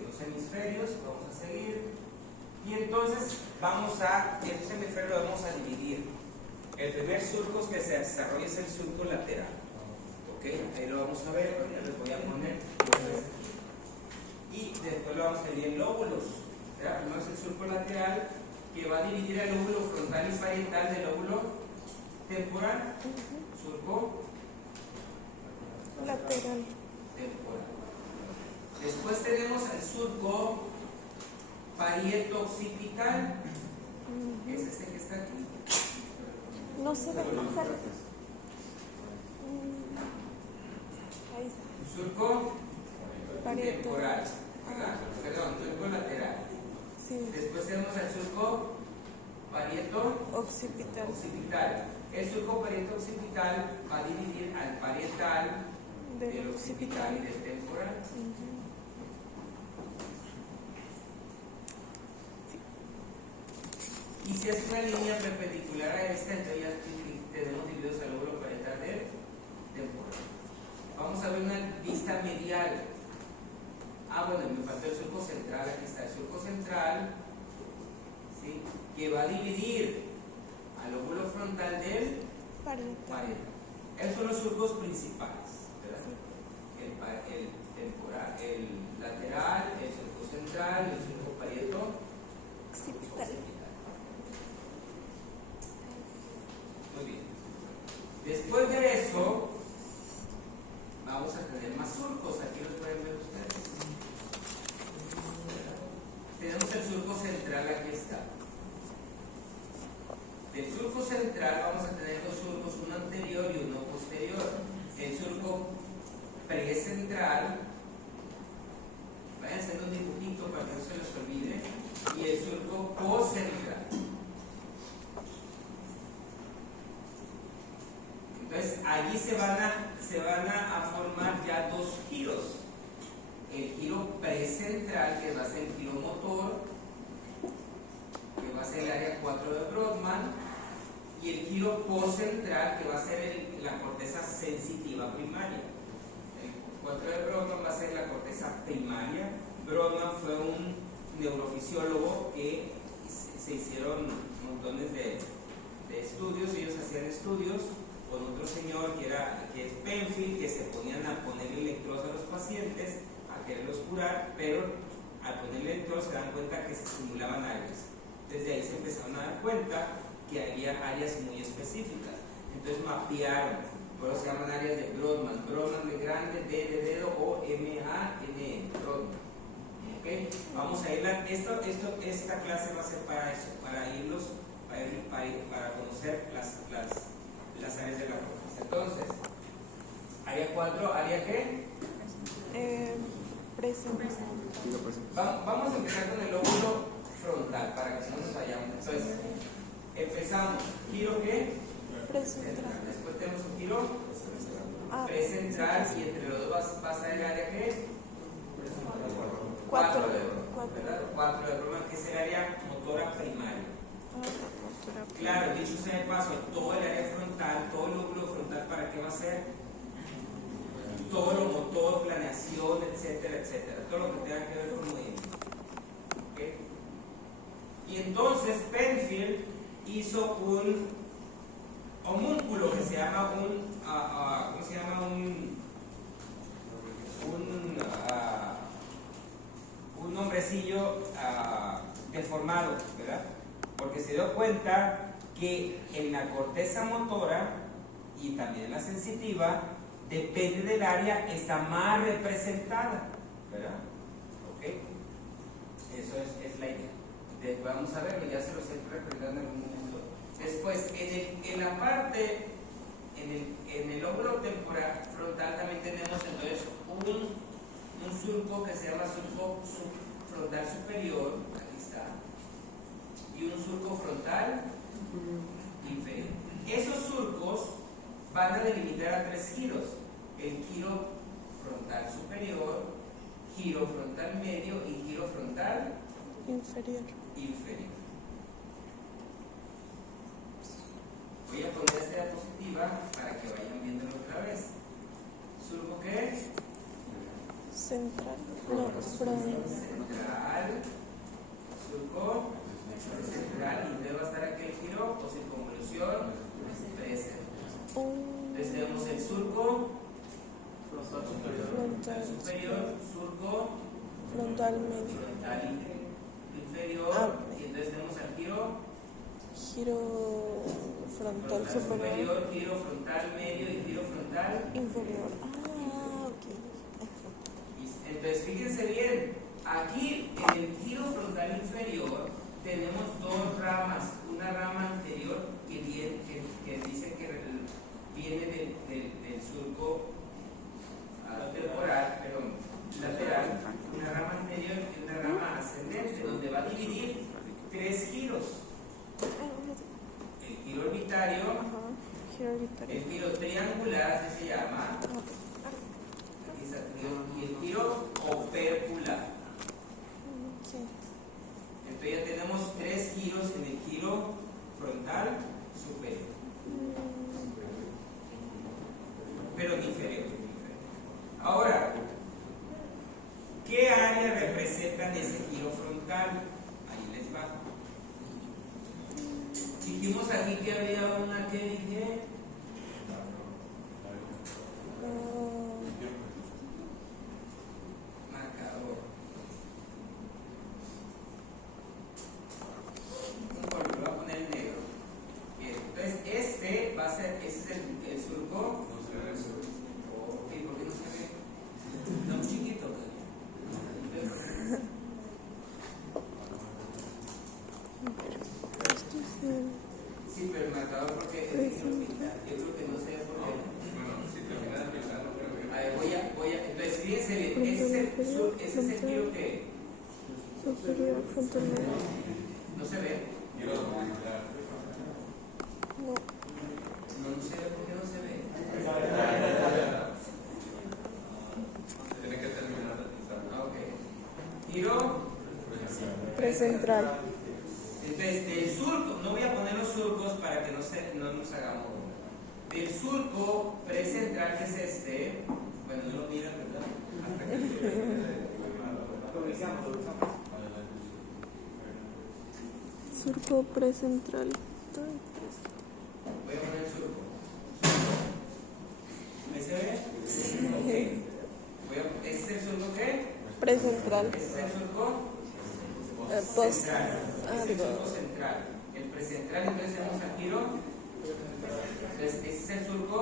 Los hemisferios, vamos a seguir. Y entonces estos hemisferios los vamos a dividir. El primer surco que se desarrolla es el surco lateral. ¿Ok? Ahí lo vamos a ver, ya les voy a poner. Y después lo vamos a dividir en lóbulos. ¿Verdad? Primero es el surco lateral, que va a dividir el lóbulo frontal y parietal del lóbulo temporal. Surco Lateral. temporal. Después tenemos el surco parieto-occipital, que es este que está aquí. No se ve cómo sale. Ahí está. Surco Parieto. temporal. Perdón, surco lateral. Sí. Después tenemos el surco Occipital. parieto-occipital. El surco parieto-occipital va a dividir al parietal del occipital y del temporal. Y si es una línea perpendicular a esta, entonces ya tenemos divididos al lóbulo parietal del temporal. Vamos a ver una vista medial. Bueno, me faltó el surco central. Aquí está el surco central, ¿sí? Que va a dividir al lóbulo frontal del parietal. Esos son los surcos principales, ¿verdad? El temporal, el lateral, el surco central, el surco parieto Occipital. Muy bien. Después de eso, vamos a tener más surcos. Aquí los pueden ver ustedes. Tenemos el surco central, aquí está. Del surco central vamos a tener dos surcos, uno anterior y uno posterior. El surco precentral, vayan haciendo un dibujito para que no se les olvide, y el surco poscentral. Entonces allí se van a formar ya dos giros. El giro precentral, que va a ser el giro motor, que va a ser el área 4 de Brodmann, y el giro poscentral, que va a ser la corteza sensitiva primaria. El 4 de Brodmann va a ser la corteza primaria. Brodmann fue un neurofisiólogo que se hicieron montones de estudios. Ellos hacían estudios con otro señor que es Penfield, que se ponían a ponerle electrodos a los pacientes, a quererlos curar, pero al ponerle electrodos se dan cuenta que se estimulaban áreas. Desde ahí se empezaron a dar cuenta que había áreas muy específicas. Entonces mapearon, por eso se llaman áreas de Brodmann. Brodmann de grande, D de dedo, O, M, A, N, Brodmann. ¿Okay? Vamos a ir, esta clase va a ser para eso, para irlos, para conocer las áreas de la corteza. Entonces, área 4, ¿área qué? Vamos a empezar con el lóbulo frontal para que no nos vayamos. Entonces, empezamos. ¿Giro qué? Precentral. Después tenemos un giro precentral y entre los dos va a ser el área qué? 4 de broma, ¿verdad? 4 de broma, que es el área motora primaria. Claro, dicho sea de paso, todo el área frontal, todo el lóbulo frontal, ¿para qué va a ser? Todo lo motor, planeación, etcétera, etcétera. Todo lo que tenga que ver con movimiento. ¿Okay? Y entonces Penfield hizo un homúnculo que se llama ¿cómo se llama? Un hombrecillo deformado, ¿verdad? Porque se dio cuenta que en la corteza motora y también en la sensitiva, depende del área, está más representada, ¿verdad? ¿Ok? Eso es la idea. Después vamos a verlo, ya se los he representado en algún momento. Después, en la parte, en el lóbulo temporal frontal también tenemos entonces un surco que se llama surco frontal superior, aquí está, y un surco frontal inferior. Esos surcos van a delimitar a 3 giros: el giro frontal superior, giro frontal medio y giro frontal inferior. Voy a poner esta diapositiva para que vayan viéndolo otra vez. ¿Surco qué? Central. Central. Surco central. Y luego va a estar aquí el giro o circunvolución presente. Entonces tenemos el surco frontal superior, surco frontal medio, frontal inferior, y entonces tenemos el giro frontal superior, giro frontal medio y giro frontal inferior. Entonces fíjense bien, aquí en el giro frontal inferior tenemos 2 ramas, una rama anterior que dice que viene del surco temporal, lateral, una rama anterior y una rama ascendente, donde va a dividir 3 giros: el giro orbitario, el giro triangular, así se llama, y el giro opercular. Entonces ya tenemos 3 giros en el giro frontal superior, pero inferior. Ahora, ¿qué área representan ese giro frontal? Ahí les va. Dijimos aquí que había una que dije. Marcador. Un color, lo voy a poner en negro. Bien, entonces este va a ser, ese es el surco. ¿Por qué no se ve? No, muy chiquito. Sí, pero el marcador porque es que lo pinta. Yo creo que no sé por qué. Bueno, si termina de pintar, no creo que. A ver, voy a. Entonces, fíjense bien, ese es el giro que. Superior, frontal medio. ¿No se ve? No se ve, ¿por qué no se ve? Tiene que terminar de pintar. Ok. Giro precentral. Entonces, del surco, no voy a poner los surcos para que no nos hagamos. Del surco precentral, que es este, bueno, no lo miran, ¿verdad? Hasta que lo revisamos. Surco precentral. Voy a poner el surco. ¿Me se ve? Ok. ¿Ese es el surco qué? Precentral. ¿Ese es el surco? Post. Central. Es el surco central. El precentral, entonces tenemos al giro. Entonces, ese es el surco.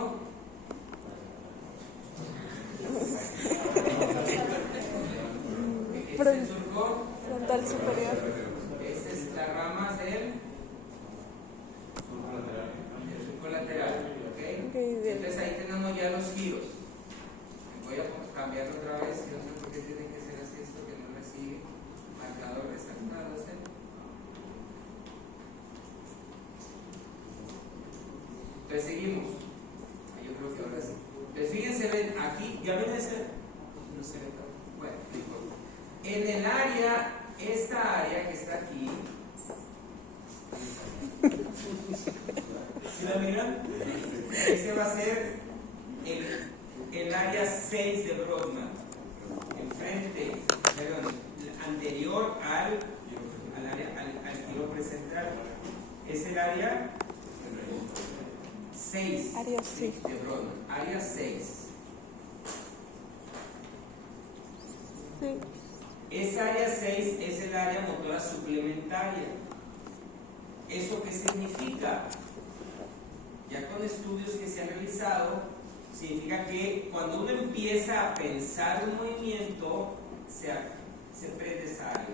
Este es el surco Frontal superior. Esta es la rama del surco lateral. ¿Ok? Bien. Entonces ahí tenemos ya los giros. Entonces seguimos. Yo creo que ahora sí. Entonces fíjense, ven, aquí, ya ven ese. No se ve todo. Bueno, no importa. En el área, esta área que está aquí. ¿Sí la miran? Este va a ser el área 6 de Brodmann. Enfrente, perdón, anterior al giro precentral. Es el área 6 Área 6. de Brodmann. Área 6. Sí. Esa área 6 es el área motora suplementaria. ¿Eso qué significa? Ya con estudios que se han realizado, significa que cuando uno empieza a pensar un movimiento, se prende esa área.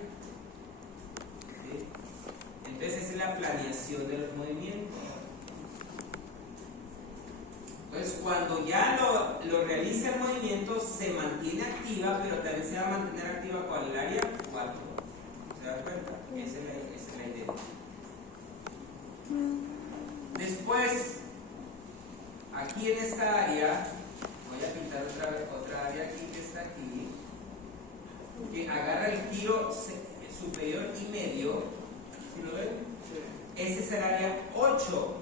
¿Sí? Entonces esa es la planeación de los movimientos. Entonces cuando ya lo realiza el movimiento, se mantiene activa, pero también se va a mantener activa con el área 4. ¿Se dan cuenta? Esa es la idea. Después, aquí en esta área, voy a pintar otra área aquí que está aquí, que agarra el giro superior y medio. ¿Sí lo ven? Sí. Ese es el área 8.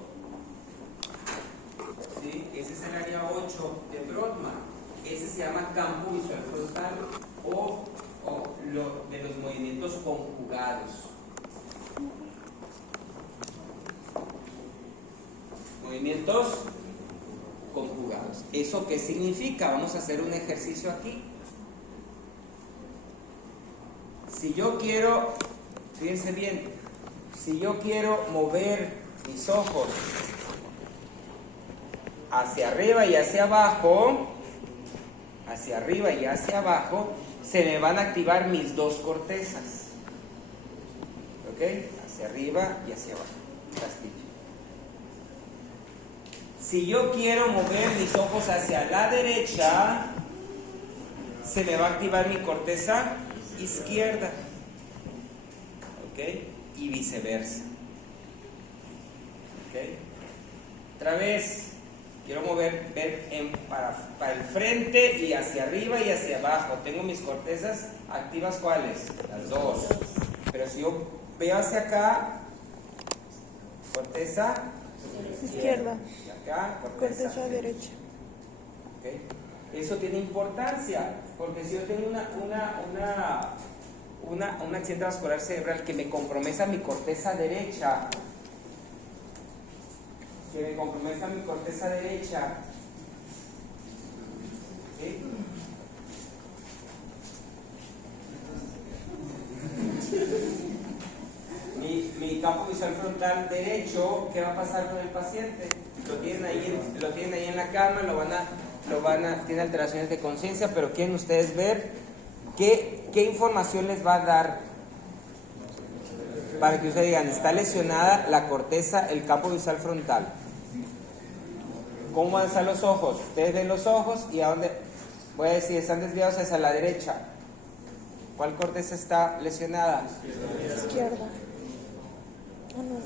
¿Sí? Ese es el área 8 de Brodmann. Ese se llama campo visual frontal o de los movimientos conjugados. Movimientos conjugados. ¿Eso qué significa? Vamos a hacer un ejercicio aquí. Si yo quiero, fíjense bien, si yo quiero mover mis ojos hacia arriba y hacia abajo, se me van a activar mis dos cortezas. ¿Ok? Hacia arriba y hacia abajo. Castillo. Si yo quiero mover mis ojos hacia la derecha, se me va a activar mi corteza izquierda. ¿Ok? Y viceversa. ¿Ok? Otra vez, quiero ver para el frente y hacia arriba y hacia abajo. Tengo mis cortezas activas, ¿cuáles? Las dos. Pero si yo veo hacia acá, corteza Izquierda. y acá, Corteza derecha. ¿Okay? Eso tiene importancia, porque si yo tengo un accidente vascular cerebral que me comprometa mi corteza derecha, ¿sí? Mi campo visual frontal derecho, ¿qué va a pasar con el paciente? Lo tienen ahí en la cama, tiene alteraciones de conciencia, pero quieren ustedes ver qué información les va a dar para que ustedes digan, está lesionada la corteza, el campo visual frontal. ¿Cómo van a estar los ojos? Ustedes ven los ojos y a dónde, voy a decir, están desviados hacia la derecha. ¿Cuál corteza está lesionada? Izquierda. Oh, no.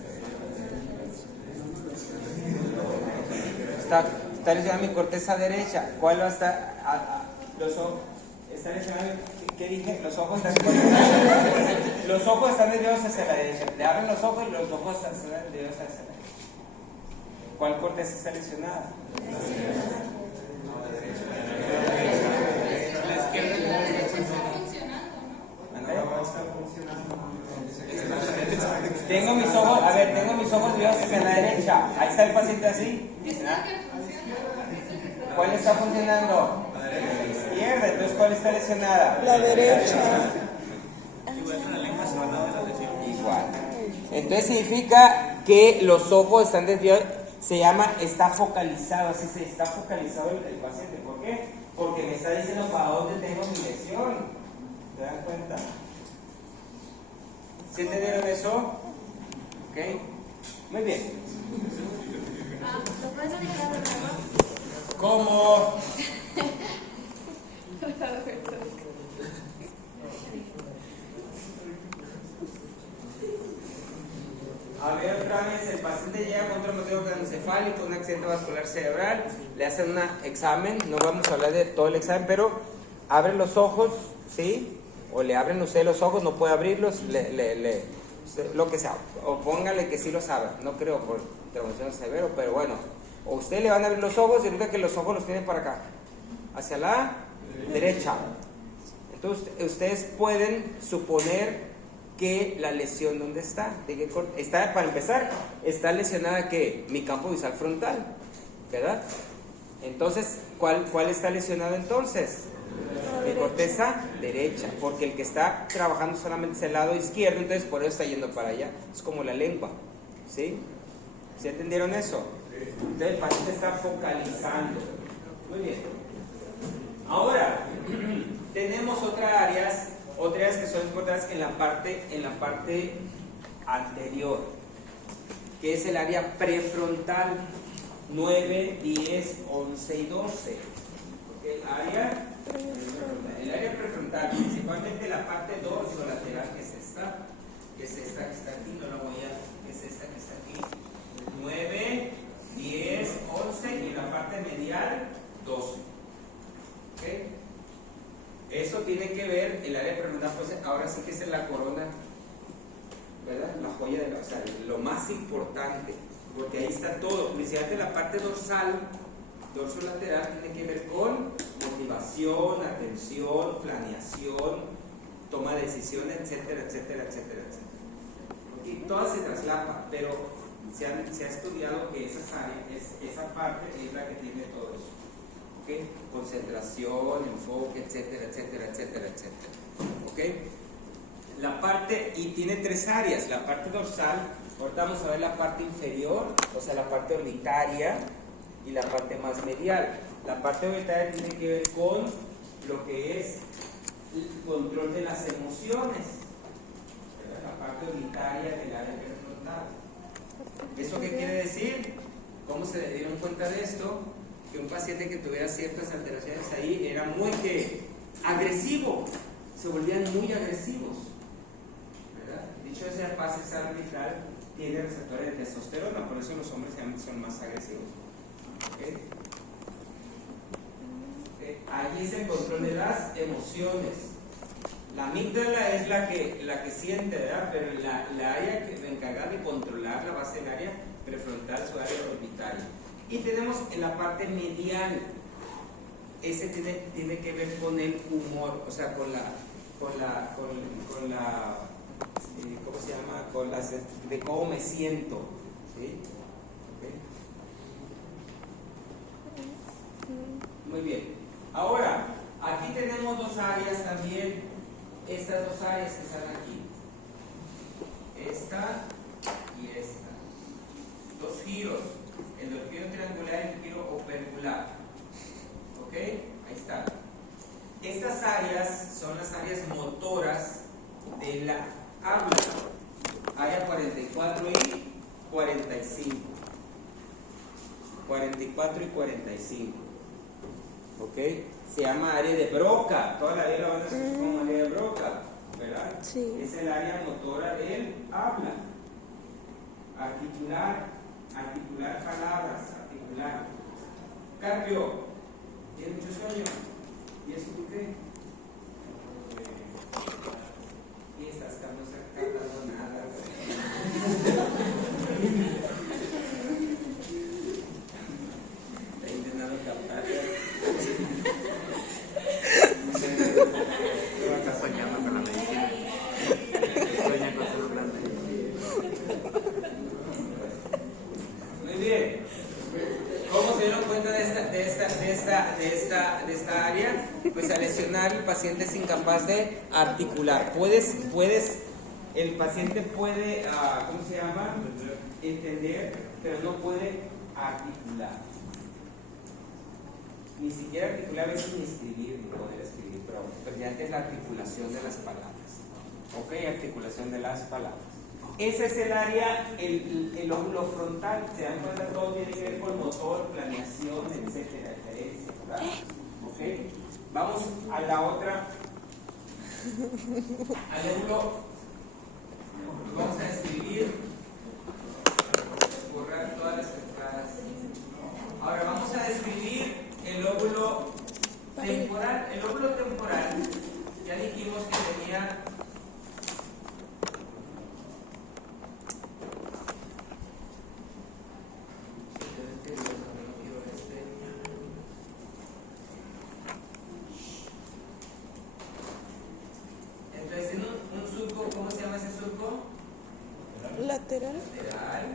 Está lesionada mi corteza derecha. ¿Cuál va a estar? Los ojos. Está lesionada. ¿Qué dije? Los ojos están los ojos están desviados hacia la derecha. Le abren los ojos y los ojos están desviados hacia la derecha. ¿Cuál corteza está lesionada? La izquierda tengo mis ojos desviados hacia la derecha. Ahí está el paciente así. ¿Cuál está funcionando? La izquierda. Entonces, ¿cuál está lesionada? La derecha. Igual. Entonces significa que los ojos están desviados. Está focalizado, así está focalizado el paciente. ¿Por qué? Porque me está diciendo para dónde tengo mi lesión. ¿Se dan cuenta? ¿Sí entendieron eso? ¿Ok? Muy bien. ¿Lo puedes explicar de nuevo? ¿Cómo? A ver, otra vez, el paciente llega llega con traumatismo encefálico, un accidente vascular cerebral, le hacen un examen, no vamos a hablar de todo el examen, pero abren los ojos, ¿sí? O le abren ustedes los ojos, no puede abrirlos, lo que sea, o póngale que sí los abra, no creo por traumatismo severo, pero bueno, o ustedes le van a abrir los ojos y ahorita que los ojos los tienen para acá, hacia la derecha. Entonces ustedes pueden suponer que la lesión, ¿dónde está? Está, para empezar, está lesionada que mi campo visual frontal, ¿verdad? Entonces, ¿cuál está lesionado entonces? Mi corteza derecha, porque el que está trabajando solamente es el lado izquierdo, entonces por eso está yendo para allá. Es como la lengua, ¿sí? ¿Sí entendieron eso? Entonces el paciente está focalizando. Muy bien. Ahora, tenemos otras áreas que son importantes en la parte anterior, que es el área prefrontal, 9, 10, 11 y 12. El área prefrontal, principalmente la parte dorsolateral, que es esta que está aquí, no la voy a, que es esta que está aquí, 9, 10, 11 y la parte medial, 12. ¿Okay? Eso tiene que ver, el área prefrontal, pues ahora sí que es la corona, ¿verdad? La joya de o sea, lo más importante, porque ahí está todo, principalmente la parte dorsolateral tiene que ver con motivación, atención, planeación, toma de decisiones, etcétera, etcétera, etcétera, etcétera. Y todas se traslapan, pero se ha estudiado que esa parte es la que tiene todo eso. ¿Okay? Concentración, enfoque, etcétera, etcétera, etcétera, etcétera. ¿Okay? La parte, y tiene tres áreas, la parte dorsal, ahorita vamos a ver la parte inferior, o sea la parte orbitaria y la parte más medial. La parte orbitaria tiene que ver con lo que es el control de las emociones, ¿verdad? La parte orbitaria del área prefrontal. ¿Eso qué quiere decir? ¿Cómo se dieron cuenta de esto? Que un paciente que tuviera ciertas alteraciones ahí era muy agresivo, se volvían muy agresivos, ¿verdad? Dicho sea, pase arbitral tiene receptores de testosterona, por eso los hombres generalmente son más agresivos. ¿Okay? Allí es el control de las emociones. La amígdala es la que siente, ¿verdad? Pero la área que encargada de controlar la base del área prefrontal, su área orbitaria. Y tenemos en la parte medial, ese tiene que ver con el humor, o sea, con la ¿cómo se llama? Con las de cómo me siento, ¿sí? ¿Okay? Muy bien. Ahora, aquí tenemos dos áreas también, estas dos áreas que están aquí, esta y esta, dos giros. El giro triangular y el giro opercular. ¿Ok? Ahí está. Estas áreas son las áreas motoras de la habla. Área 44 y 45. 44 y 45. ¿Ok? Se llama área de Broca. Toda la vida la van a escuchar como área de Broca, ¿verdad? Sí. Es el área motora del habla. Articular palabras, articular. Carpio, ¿tienes mucho sueño? ¿Y eso tú qué? Y estás cantando nada. Está intentando captar. Está soñando con la medicina. Sueña con su plan de Muy bien. ¿Cómo se dieron cuenta de esta área? Pues al lesionar el paciente es incapaz de articular. El paciente puede, ¿cómo se llama? Entender, pero no puede articular. Ni siquiera articular, a veces ni escribir, ni poder escribir, pero ya es la articulación de las palabras. ¿Ok? Articulación de las palabras. Ese es el área, el lóbulo frontal. Se dan cuenta, todo tiene que ver con motor, planeación, etcétera, etcétera. ¿Ok? Vamos a la otra. Al lóbulo. Vamos a escribir. Borrar Lateral. lateral.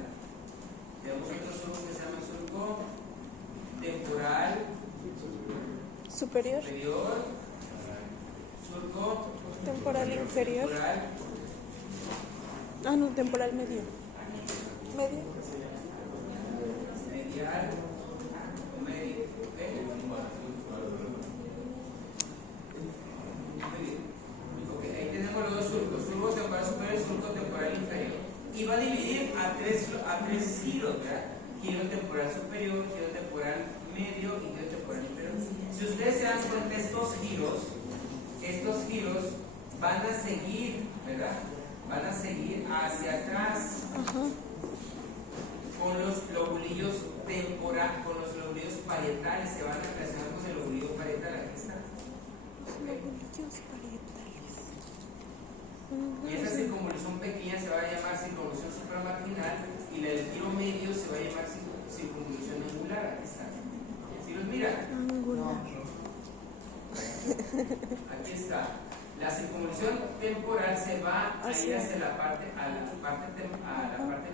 Tenemos otro surco que se llama surco temporal Superior. superior, surco Temporal inferior. temporal Ah, no, temporal medio. Medio. medial o medio. ¿Ok? Muy bien. Ok, ahí tenemos los dos surcos, surco temporal superior y surco temporal inferior. Y va a dividir a tres giros, ¿verdad? Giro temporal superior, giro temporal medio y giro temporal inferior. Si ustedes se dan cuenta, estos giros van a seguir, ¿verdad? Van a seguir hacia atrás Ajá. con los lobulillos parietales, se van a relacionar con el lobulillo parietal. Aquí está. Lobulillos parietales. Y esa circunvolución pequeña se va a llamar circunvolución supramarginal y la del giro medio se va a llamar circunvolución angular. Aquí está. ¿Sí los mira? Angular. Aquí está. La circunvolución temporal se va a ir hacia la parte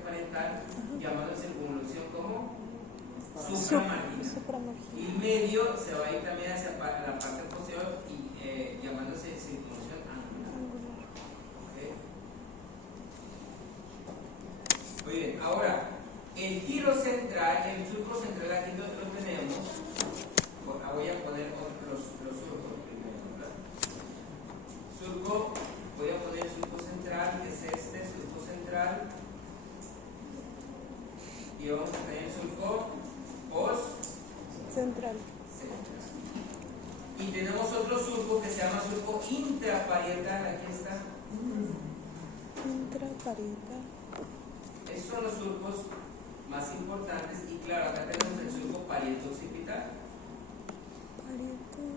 parietal, llamando circunvolución como supramarginal. Supramarginal. Y medio se va a ir también hacia la parte posterior y llamándose circunvolución angular. ¿Okay? Muy bien, ahora el giro central, el surco central, aquí lo tenemos. Voy a poner los surcos primero, ¿verdad? Surco, voy a poner el surco central, que es este, surco central. Y vamos a tener el surco Central. central. Y tenemos otro surco que se llama surco intraparietal, aquí está. Intraparietal. Estos son los surcos más importantes y claro, acá tenemos el surco parieto-occipital. Parietal.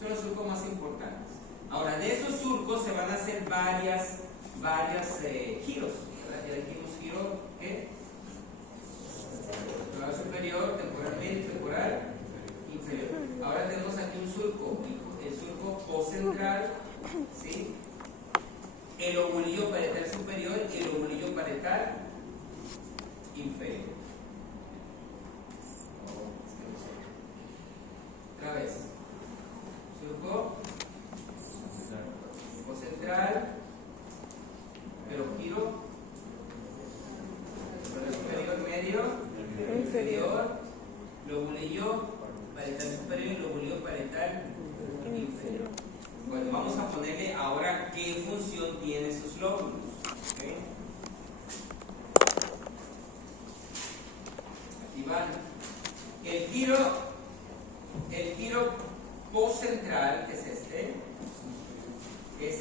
Son los surcos más importantes. Ahora, de esos surcos se van a hacer varias giros. ¿Verdad? Ya dijimos giro, ¿qué? Temporal superior, temporal medio, temporal inferior. Ahora tenemos aquí un surco, el surco poscentral, ¿sí? El lobulillo parietal superior y el lobulillo parietal inferior. Otra vez. Surco poscentral, pero giro superior medio, inferior, lobulillo parietal superior y lobulillo parietal inferior. Bueno, vamos a ponerle ahora qué función tienen esos lóbulos. ¿Okay? Aquí van. El giro poscentral, que es este, es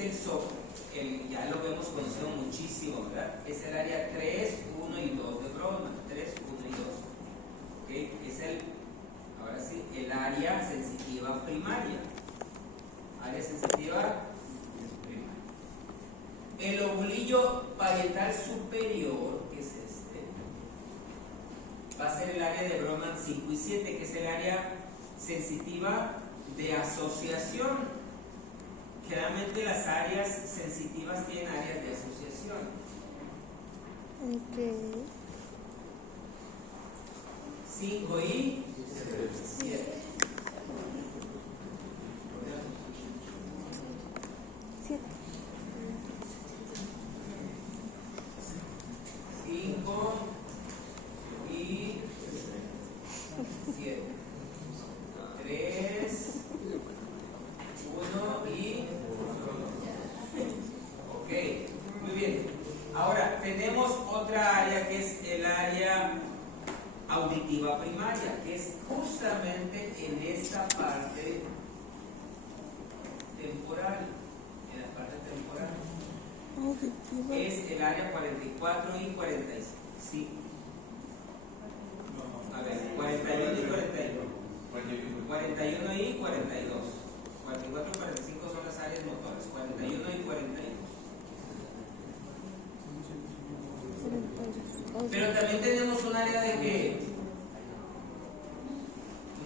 ya lo vemos conocido muchísimo, ¿verdad? Es el área 3, 1 y 2 de Brodmann. 3, 1 y 2. ¿Okay? Es ahora sí, el área sensitiva primaria. Área sensitiva primaria. El lobulillo parietal superior, que es este, va a ser el área de Brodmann 5 y 7, que es el área sensitiva de asociación. Generalmente las áreas sensitivas tienen áreas de asociación. Ok. 5 y 7. 7. 5 y 7. 3, 1 y... Ok, muy bien. Ahora tenemos otra área que es el área auditiva primaria, que es justamente en esta parte temporal. En la parte temporal. Auditiva. Es el área 44 y 45. Sí. A ver, 41 y 41. 41 y 42. 44 y 45 son las áreas motoras. 41 y 42. Pero también tenemos un área de qué?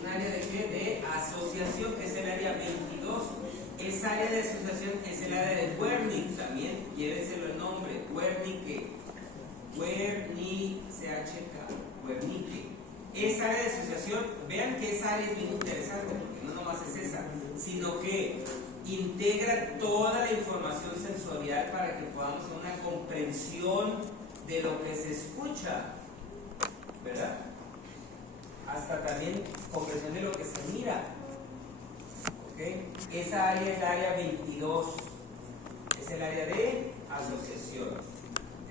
Un área de qué? De asociación, que es el área 22. Esa área de asociación es el área de Wernicke también. Llévenselo el nombre. Wernicke. Cacheca, Huernique. Esa área de asociación, vean que esa área es bien interesante, porque no nomás es esa, sino que integra toda la información sensorial para que podamos tener una comprensión de lo que se escucha, ¿verdad? Hasta también comprensión de lo que se mira. ¿Okay? Esa área es el área 22, es el área de asociación.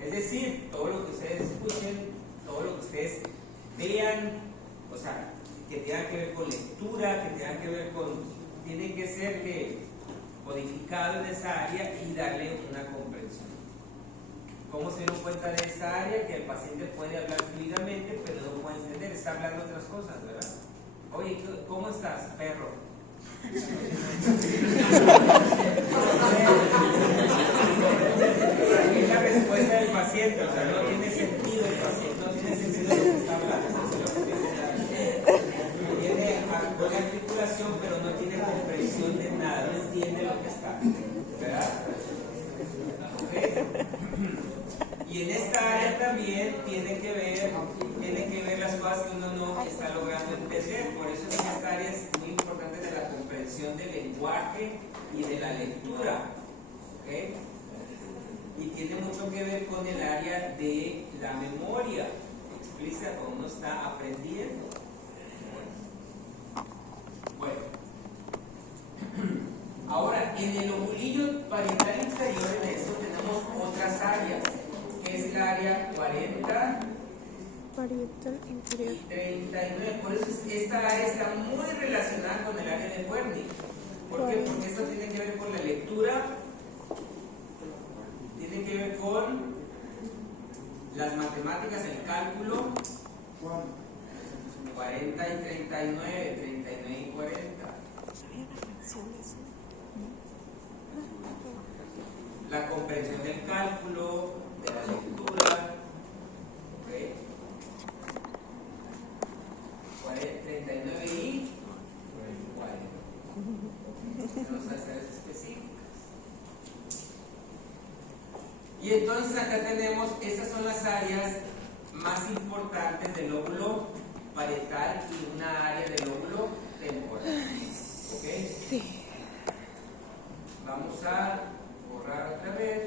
Es decir, todo lo que ustedes escuchen, todo lo que ustedes vean, o sea, que tenga que ver con lectura, que tenga que ver con, tiene que ser codificado en esa área y darle una comprensión. ¿Cómo se dio cuenta de esta área? Que el paciente puede hablar fluidamente, pero no puede entender, está hablando otras cosas, ¿verdad? Oye, ¿cómo estás, perro? Es la respuesta del paciente, o sea, no tiene sentido el paciente, no tiene sentido lo que está hablando. Tiene buena articulación, pero no tiene comprensión de nada, no entiende lo que está, ¿verdad? ¿Okay? Y en esta área también tiene que ver las cosas que uno no está logrando entender. Por eso en esta área es muy importante de la comprensión del lenguaje y de la lectura. ¿Okay? Y tiene mucho que ver con el área de la memoria explícita cuando uno está aprendiendo. Bueno, ahora en el lobulillo parietal inferior, en eso tenemos otras áreas, que es el área 40 Parietal inferior. y 39. Por eso esta área está muy relacionada con el área de Wernicke. ¿Por qué? Porque esto tiene que ver con la lectura, tiene que ver con las matemáticas, el cálculo. 40 y 39, 39 y 40. La comprensión del cálculo, de la lectura. ¿Okay? 39 y 40. Vamos a hacer específicas. Y entonces acá tenemos, esas son las áreas más importantes del lóbulo parietal y una área del lóbulo temporal. ¿Ok? Sí. Vamos a borrar otra vez.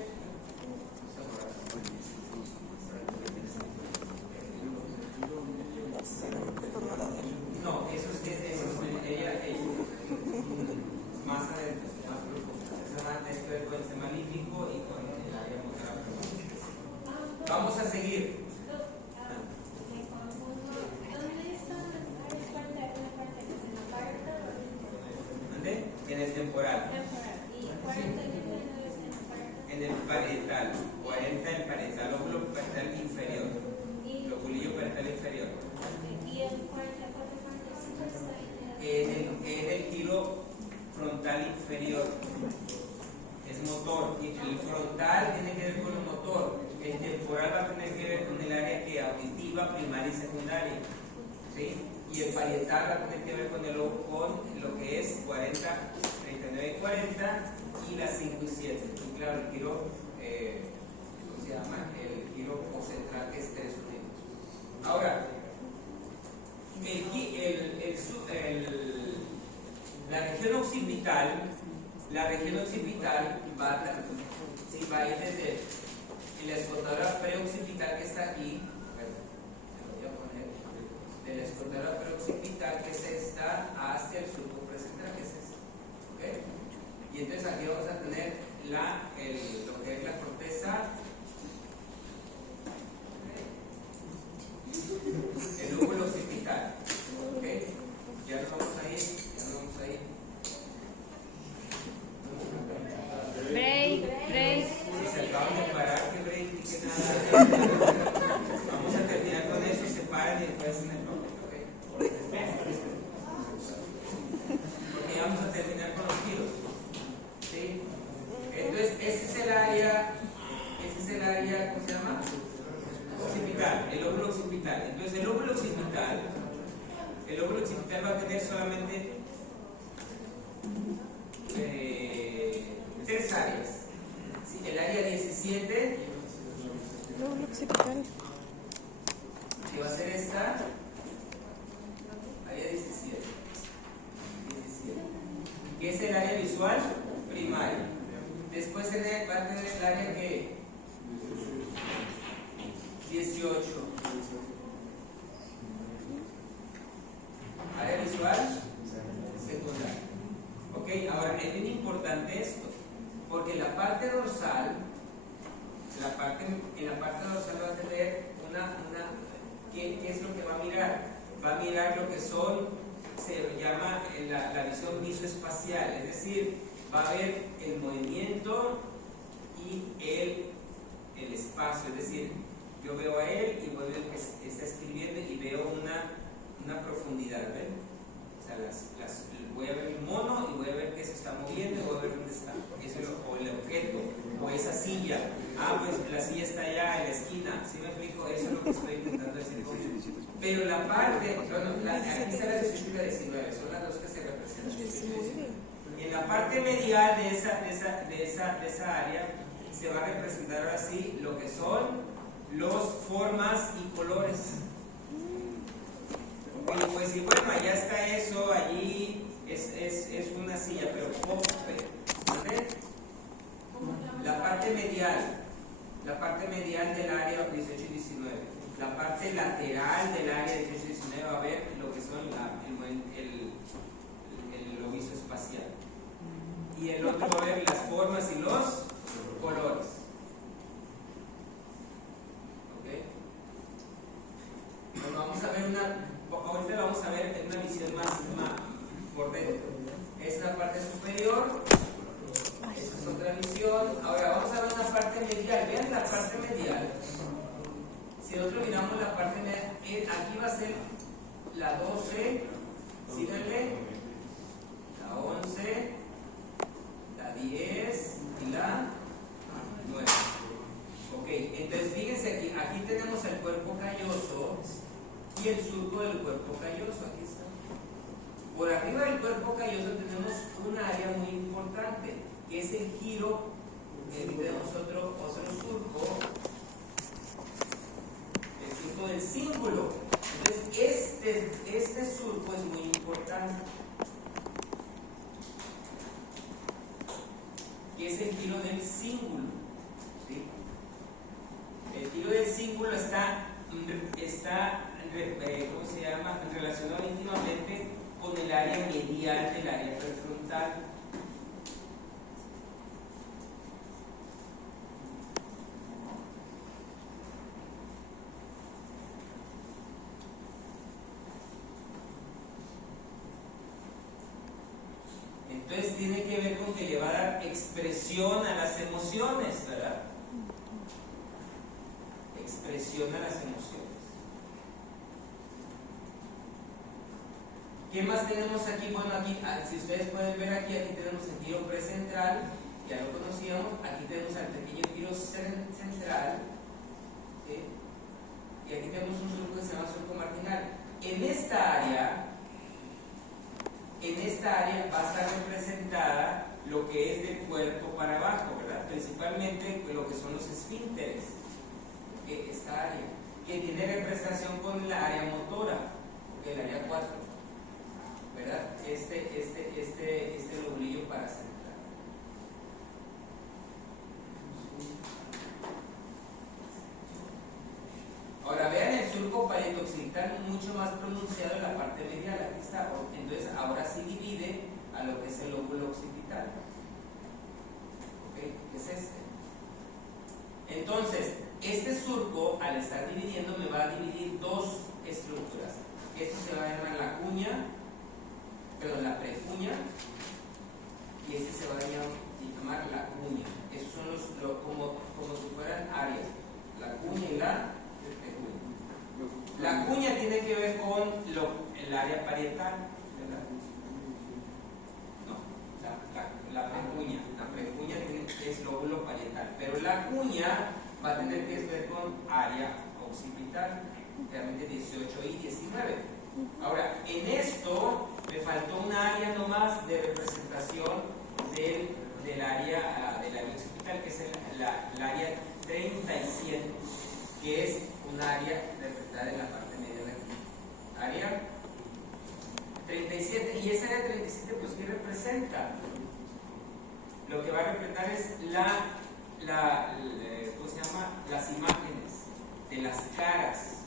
No, eso es ella más adentro, más profundo. Esto es con el sistema límbico y con el área motora. Vamos a seguir. En el temporal. En el parietal. 40 en parietal, lóbulo parietal inferior. Lobulillo parietal inferior. En el giro frontal inferior. Es motor. Y el frontal tiene que ver con el motor. El temporal va a tener que ver con el área que auditiva, primaria y secundaria. ¿Sí? Y el parietal va a tener que ver con lo que es 40, 39 y 40 y las 5 y 7. Y claro, el giro, ¿cómo se llama? El giro central que es 3 unidos. Ahora, la región occipital va a ir desde la escotadora preoccipital que está aquí. De la escotadora preoccipital, que es esta, hacia el surco precental, que es esta. ¿Okay? Y entonces aquí vamos a tener lo que es la corteza, el lóbulo occipital. ¿Okay? Ya nos vamos a ir, Break. Si se acaban de parar, que break, ni que nada. Vamos a terminar con eso, se paran y después en el bloque, ¿ok? Porque vamos a terminar con los giros. ¿Sí? Entonces, ese es el área, ¿cómo se llama? Occipital, el lóbulo occipital. Entonces, el lóbulo occipital va a tener solamente 3 áreas. ¿Sí? El área 17. Lóbulo occipital. esta, área 17, que es el área visual primaria. Después va a tener el área que 18, área visual secundaria. Ok, ahora es bien importante esto, porque la parte dorsal, en la parte dorsal va a tener ¿qué es lo que va a mirar? Va a mirar lo que se llama la visión visoespacial, es decir, va a ver el movimiento y el espacio, es decir, yo veo a él y voy a ver que está escribiendo y veo una profundidad, ¿ven? O sea, voy a ver el mono y voy a ver que se está moviendo y voy a ver dónde está, o el objeto, o esa silla. Pues la silla está allá en la esquina, ¿sí me explico? Eso es lo que estoy intentando decir. Pero la parte, aquí está la 18 y la 19, son las dos que se representan. En la parte medial de esa área se va a representar ahora sí lo que son los formas y colores. Y pues y bueno, allá está eso, allí es una silla, pero ¿vale? La parte medial del área 18 y 19, la parte lateral del área 18 y 19 va a ver lo que son lo visoespacial. Y el otro va a ver las formas y los colores. ¿Ok? Bueno, ahorita lo vamos a ver en una visión más por dentro. Es la parte superior, esa es otra visión. Ahora vamos a ver una parte medial. Vean la parte medial. Si nosotros miramos la parte medial, aquí va a ser la 12, síganle, la 11, la 10 y la 9. Ok, entonces fíjense aquí tenemos el cuerpo calloso y el surco del cuerpo calloso. Aquí está. Por arriba del cuerpo calloso tenemos un área muy importante, que es el giro. Aquí tenemos otro surco, el surco del cíngulo. Entonces este surco es muy importante, que es el giro del cíngulo. ¿Sí? El giro del cíngulo está ¿cómo se llama? Relacionado íntimamente con el área medial del área prefrontal. Entonces tiene que ver con que le va a dar expresión a las emociones, ¿verdad? Expresión a las emociones. ¿Qué más tenemos aquí? Bueno, aquí, si ustedes pueden ver aquí tenemos el giro precentral, ya lo conocíamos. Aquí tenemos el pequeño giro central, ¿sí? Y aquí tenemos un surco que se llama surco marginal. En esta área va a estar representada lo que es del cuerpo para abajo, ¿verdad? Principalmente lo que son los esfínteres. Esta área, que tiene representación con la área motora, el área 4, ¿verdad? Este lobulillo paracentral. Ahora vean el surco parietoccipital mucho más pronunciado en la parte medial. Aquí está. Entonces ahora sí divide a lo que es el lóbulo occipital. ¿Ok? ¿Qué es este? Entonces, este surco, al estar dividiendo, me va a dividir dos estructuras. Esto se va a llamar la precuña, y este se va a llamar la cuña. Esos son como si fueran áreas, la cuña y la precuña. La cuña tiene que ver con el área parietal, ¿verdad? No, la precuña es lóbulo parietal, pero la cuña va a tener que ver con área occipital, realmente 18 y 19. Ahora, en esto me faltó un área nomás de representación del área occipital, que es el área 37, que es un área representada en la parte media de la representa? Lo que va a representar es ¿cómo se llama? Las imágenes de las caras.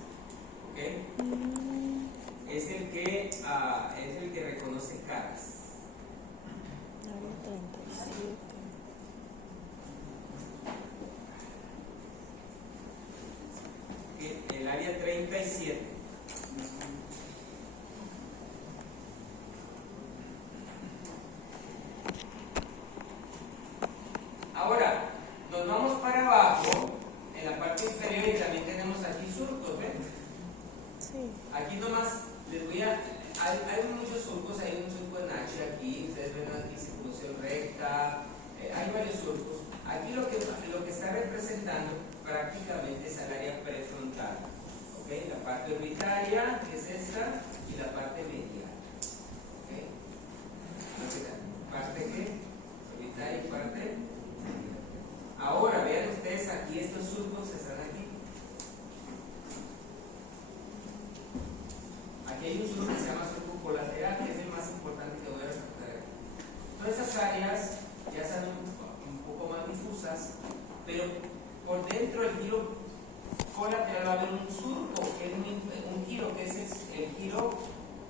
¿Ok? Es el que reconoce caras. Área 37. El área 37. Ahora, nos vamos para abajo, en la parte inferior, y también tenemos aquí surcos, ¿ven? Sí. Aquí nomás les voy a... Hay muchos surcos, hay un surco en H aquí, ustedes ven aquí circulación recta, hay varios surcos. Aquí lo que está representando prácticamente es el área prefrontal, ¿ok? La parte orbitaria, que es esta, y la parte medial, ¿ok? ¿Parte qué? Orbitaria y parte medial. Ahora, vean ustedes aquí, estos surcos están aquí. Aquí hay un surco que se llama surco colateral, que es el más importante que voy a resaltar. Todas esas áreas ya están un poco más difusas, pero por dentro del giro colateral va a haber un surco, que es un giro, que es el giro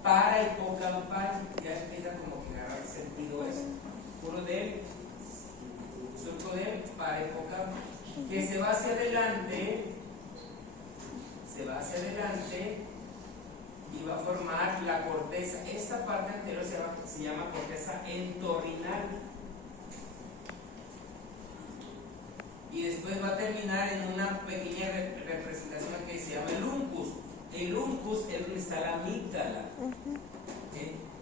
parahipocampal. Ya empieza como que a agarrar sentido eso. Puro del surco del parahipocampal, que se va hacia adelante, y va a formar la corteza. Esta parte anterior se llama corteza entorrinal. Y después va a terminar en una pequeña representación que se llama el uncus. El uncus es donde está la amígdala.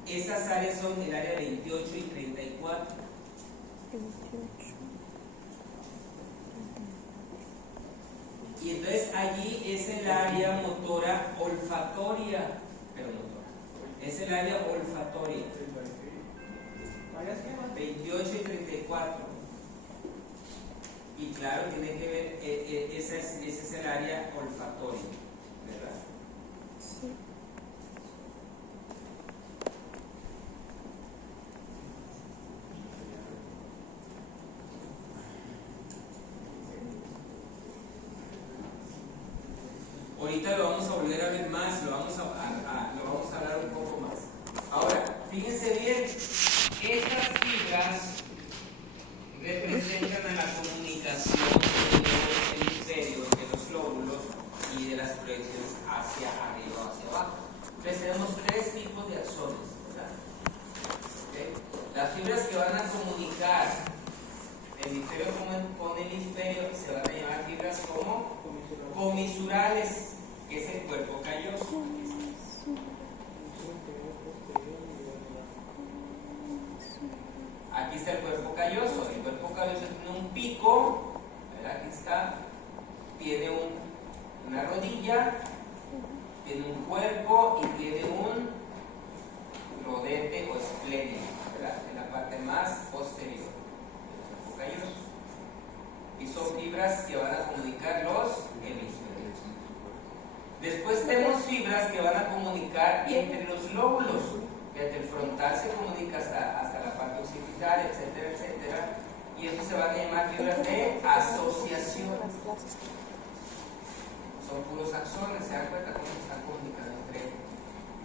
Esas áreas son el área 28 y 34. 28. Y entonces allí es el área motora olfatoria. Es el área olfatoria. 28 y 34. Y claro, tiene que ver, ese es el área olfatoria, ¿verdad? Sí. Ahorita lo vamos a volver a ver más, lo vamos a hablar un poco más. Ahora, fíjense bien, estas fibras representan a la comunicación del hemisferio, de los lóbulos y de las proyecciones hacia arriba o hacia abajo. Entonces tenemos tres tipos de axones, ¿verdad? ¿Okay? Las fibras que van a comunicar hemisferio con hemisferio se van a llamar fibras como comisurales, que es el cuerpo calloso. Aquí está el cuerpo calloso. El cuerpo calloso tiene un pico, ¿verdad? Aquí está. Tiene una rodilla, tiene un cuerpo y tiene un rodete o esplénido, ¿verdad? En la parte más posterior del cuerpo calloso. Y son fibras que van a comunicar los hemisferios. Después tenemos fibras que van a comunicar entre los lóbulos. Desde el frontal se comunica hasta la parte occipital, etcétera, etcétera. Y eso se van a llamar fibras de asociación. Son puros axones, ¿se dan cuenta cómo se están comunicando entre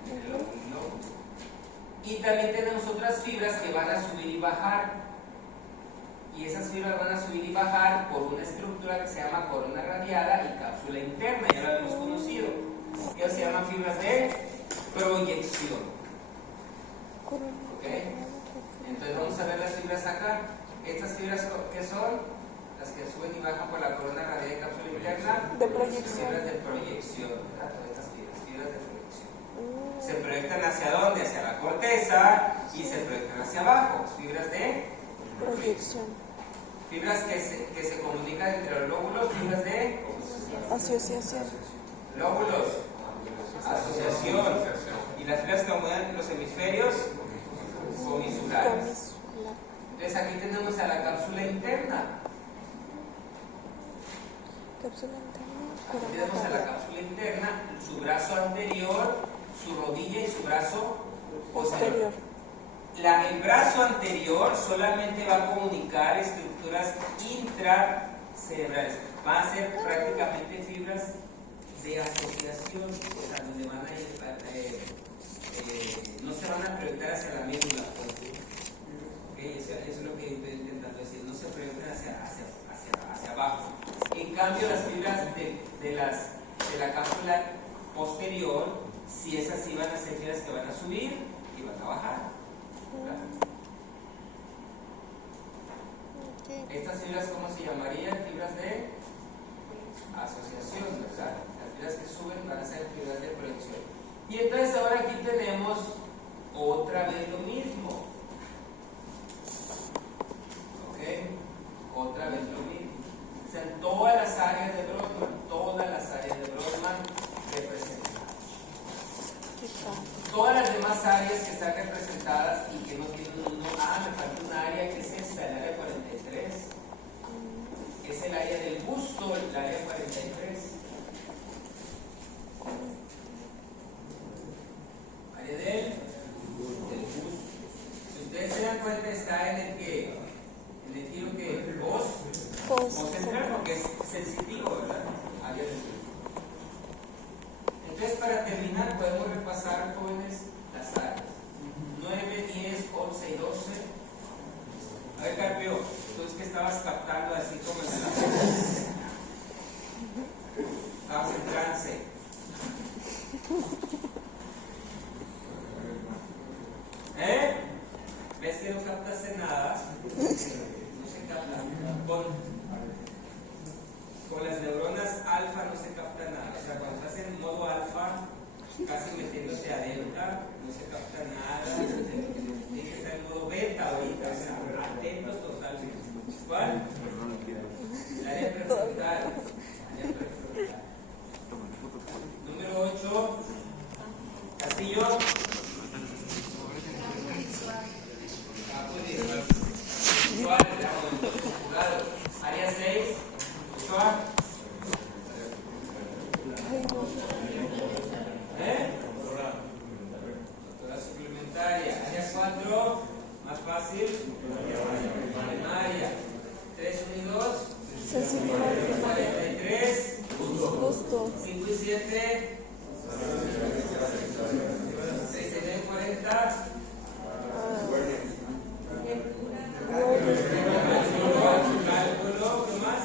el lóbulo y lóbulo? Y también tenemos otras fibras que van a subir y bajar. Y esas fibras van a subir y bajar por una estructura que se llama corona radiada y cápsula interna, ya lo hemos conocido. Ellas se llaman fibras de proyección. ¿Ok? Entonces vamos a ver las fibras acá. Estas fibras que son las que suben y bajan por la corona radial y cápsula interna. De proyección. Fibras de proyección, ¿verdad? Todas estas fibras de proyección. Se proyectan hacia dónde? Hacia la corteza y se proyectan hacia abajo. Fibras de Proyección. fibras que se comunican entre los lóbulos, fibras de Asociación. lóbulos, asociación. Y las fibras que comunican los hemisferios comisurares. Entonces aquí tenemos a la cápsula interna. Cápsula interna. Aquí tenemos a la cápsula interna, su brazo anterior, su rodilla y su brazo posterior. el brazo anterior solamente va a comunicar estructuras intracerebrales. Van a ser prácticamente fibras de asociación, o sea, donde van a ir, no se van a proyectar hacia la médula. Okay, eso es lo que estoy intentando decir, no se proyectan hacia abajo. En cambio, las fibras de la cápsula posterior, si esas sí van a ser fibras que van a subir y van a bajar. ¿Verdad? Estas fibras, ¿cómo se llamarían? Fibras de asociación, ¿verdad? Las fibras que suben van a ser fibras de proyección. Y entonces ahora aquí tenemos otra vez lo mismo. ¿Ok? Otra vez lo mismo. O sea, en todas las áreas de Brodmann representadas. Todas las demás áreas que están representadas y que no tienen me falta un área que es esta, el área 43. Es el área del busto, el área 43. Área del busto. Si ustedes se dan cuenta, está en el que, en el giro que central, porque es sensitivo, ¿verdad? Área del busto. Entonces, para terminar, podemos repasar, jóvenes, las áreas 9, 10, 11 y 12. A ver, Carpio, tú es que estabas captando así como en la estabas en trance. ¿Ves que no captaste nada? No se capta. Con las neuronas alfa no se capta nada. O sea, cuando estás en modo alfa, casi metiéndote a delta, no se capta nada. Tiene que estar en modo beta ahorita, o sea, atentos totalmente. ¿Cuál? El área prefrontal. Número 8. Castillo. Visual, área 6. Visual. Doctora suplementaria. Área 4, más fácil. Primaria. 3, 1 y 2. 43. 5 y 7. 69 y 40. Cálculo, ¿qué más?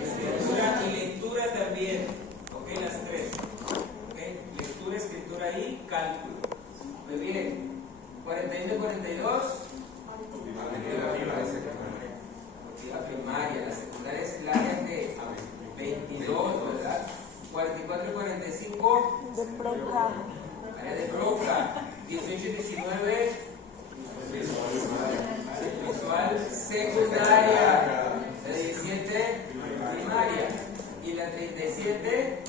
Escritura y lectura también. Ok, las tres. Ok, lectura, escritura y cálculo. Muy bien. 41 y 42. La primaria, la secundaria es el área de 22, ¿verdad? 44 y 45. De Broca. Área de Broca. 18 y 19. Visual secundaria. La 17 primaria. Y la 37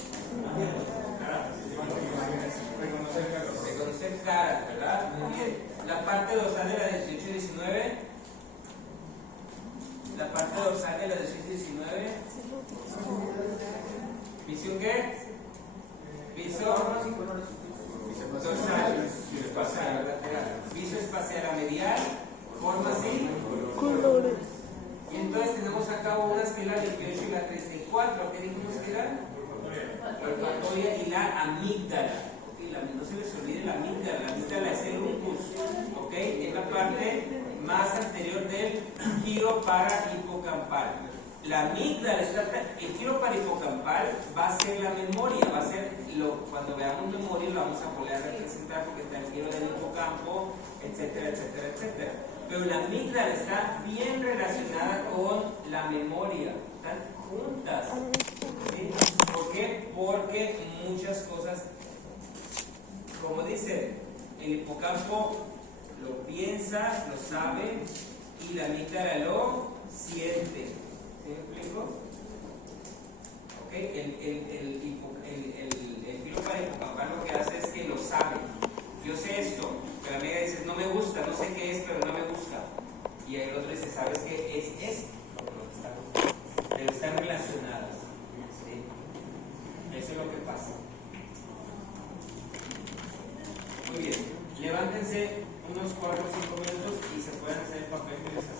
reconocer caras, ¿verdad? Muy bien. La parte dorsal de la 18 y 19. La parte dorsal de la 18 y 19. ¿Visión qué? Viso dorsal, espacial, lateral. Viso espacial a medial, forma así. Colores. Y entonces tenemos a cabo unas que es la 28 y la 34. ¿Qué dijimos que eran? La olfatoria y la amígdala. Okay, no se les olvide la amígdala. La amígdala es el uncus. ¿Ok? Es la parte más anterior del giro parahipocampal. La amígdala, el giro parahipocampal va a ser la memoria, va a ser cuando veamos memoria lo vamos a poder representar porque está el giro del hipocampo, etcétera, etcétera, etcétera. Pero la amígdala está bien relacionada con la memoria, están juntas. ¿Sí? ¿Por qué? Porque muchas cosas, como dice, el hipocampo lo piensa, lo sabe y la amígdala lo siente. ¿Sí me explico? ¿Ok? El giro parahipocampal lo que hace es que lo sabe. Yo sé esto, pero la amiga dice, no me gusta, no sé qué es, pero no me gusta. Y el otro dice, ¿sabes qué? Es esto. Pero están relacionadas. ¿Sí? Eso es lo que pasa. Muy bien. levántense unos 4 o 5 minutos y se pueden hacer el papel que les hace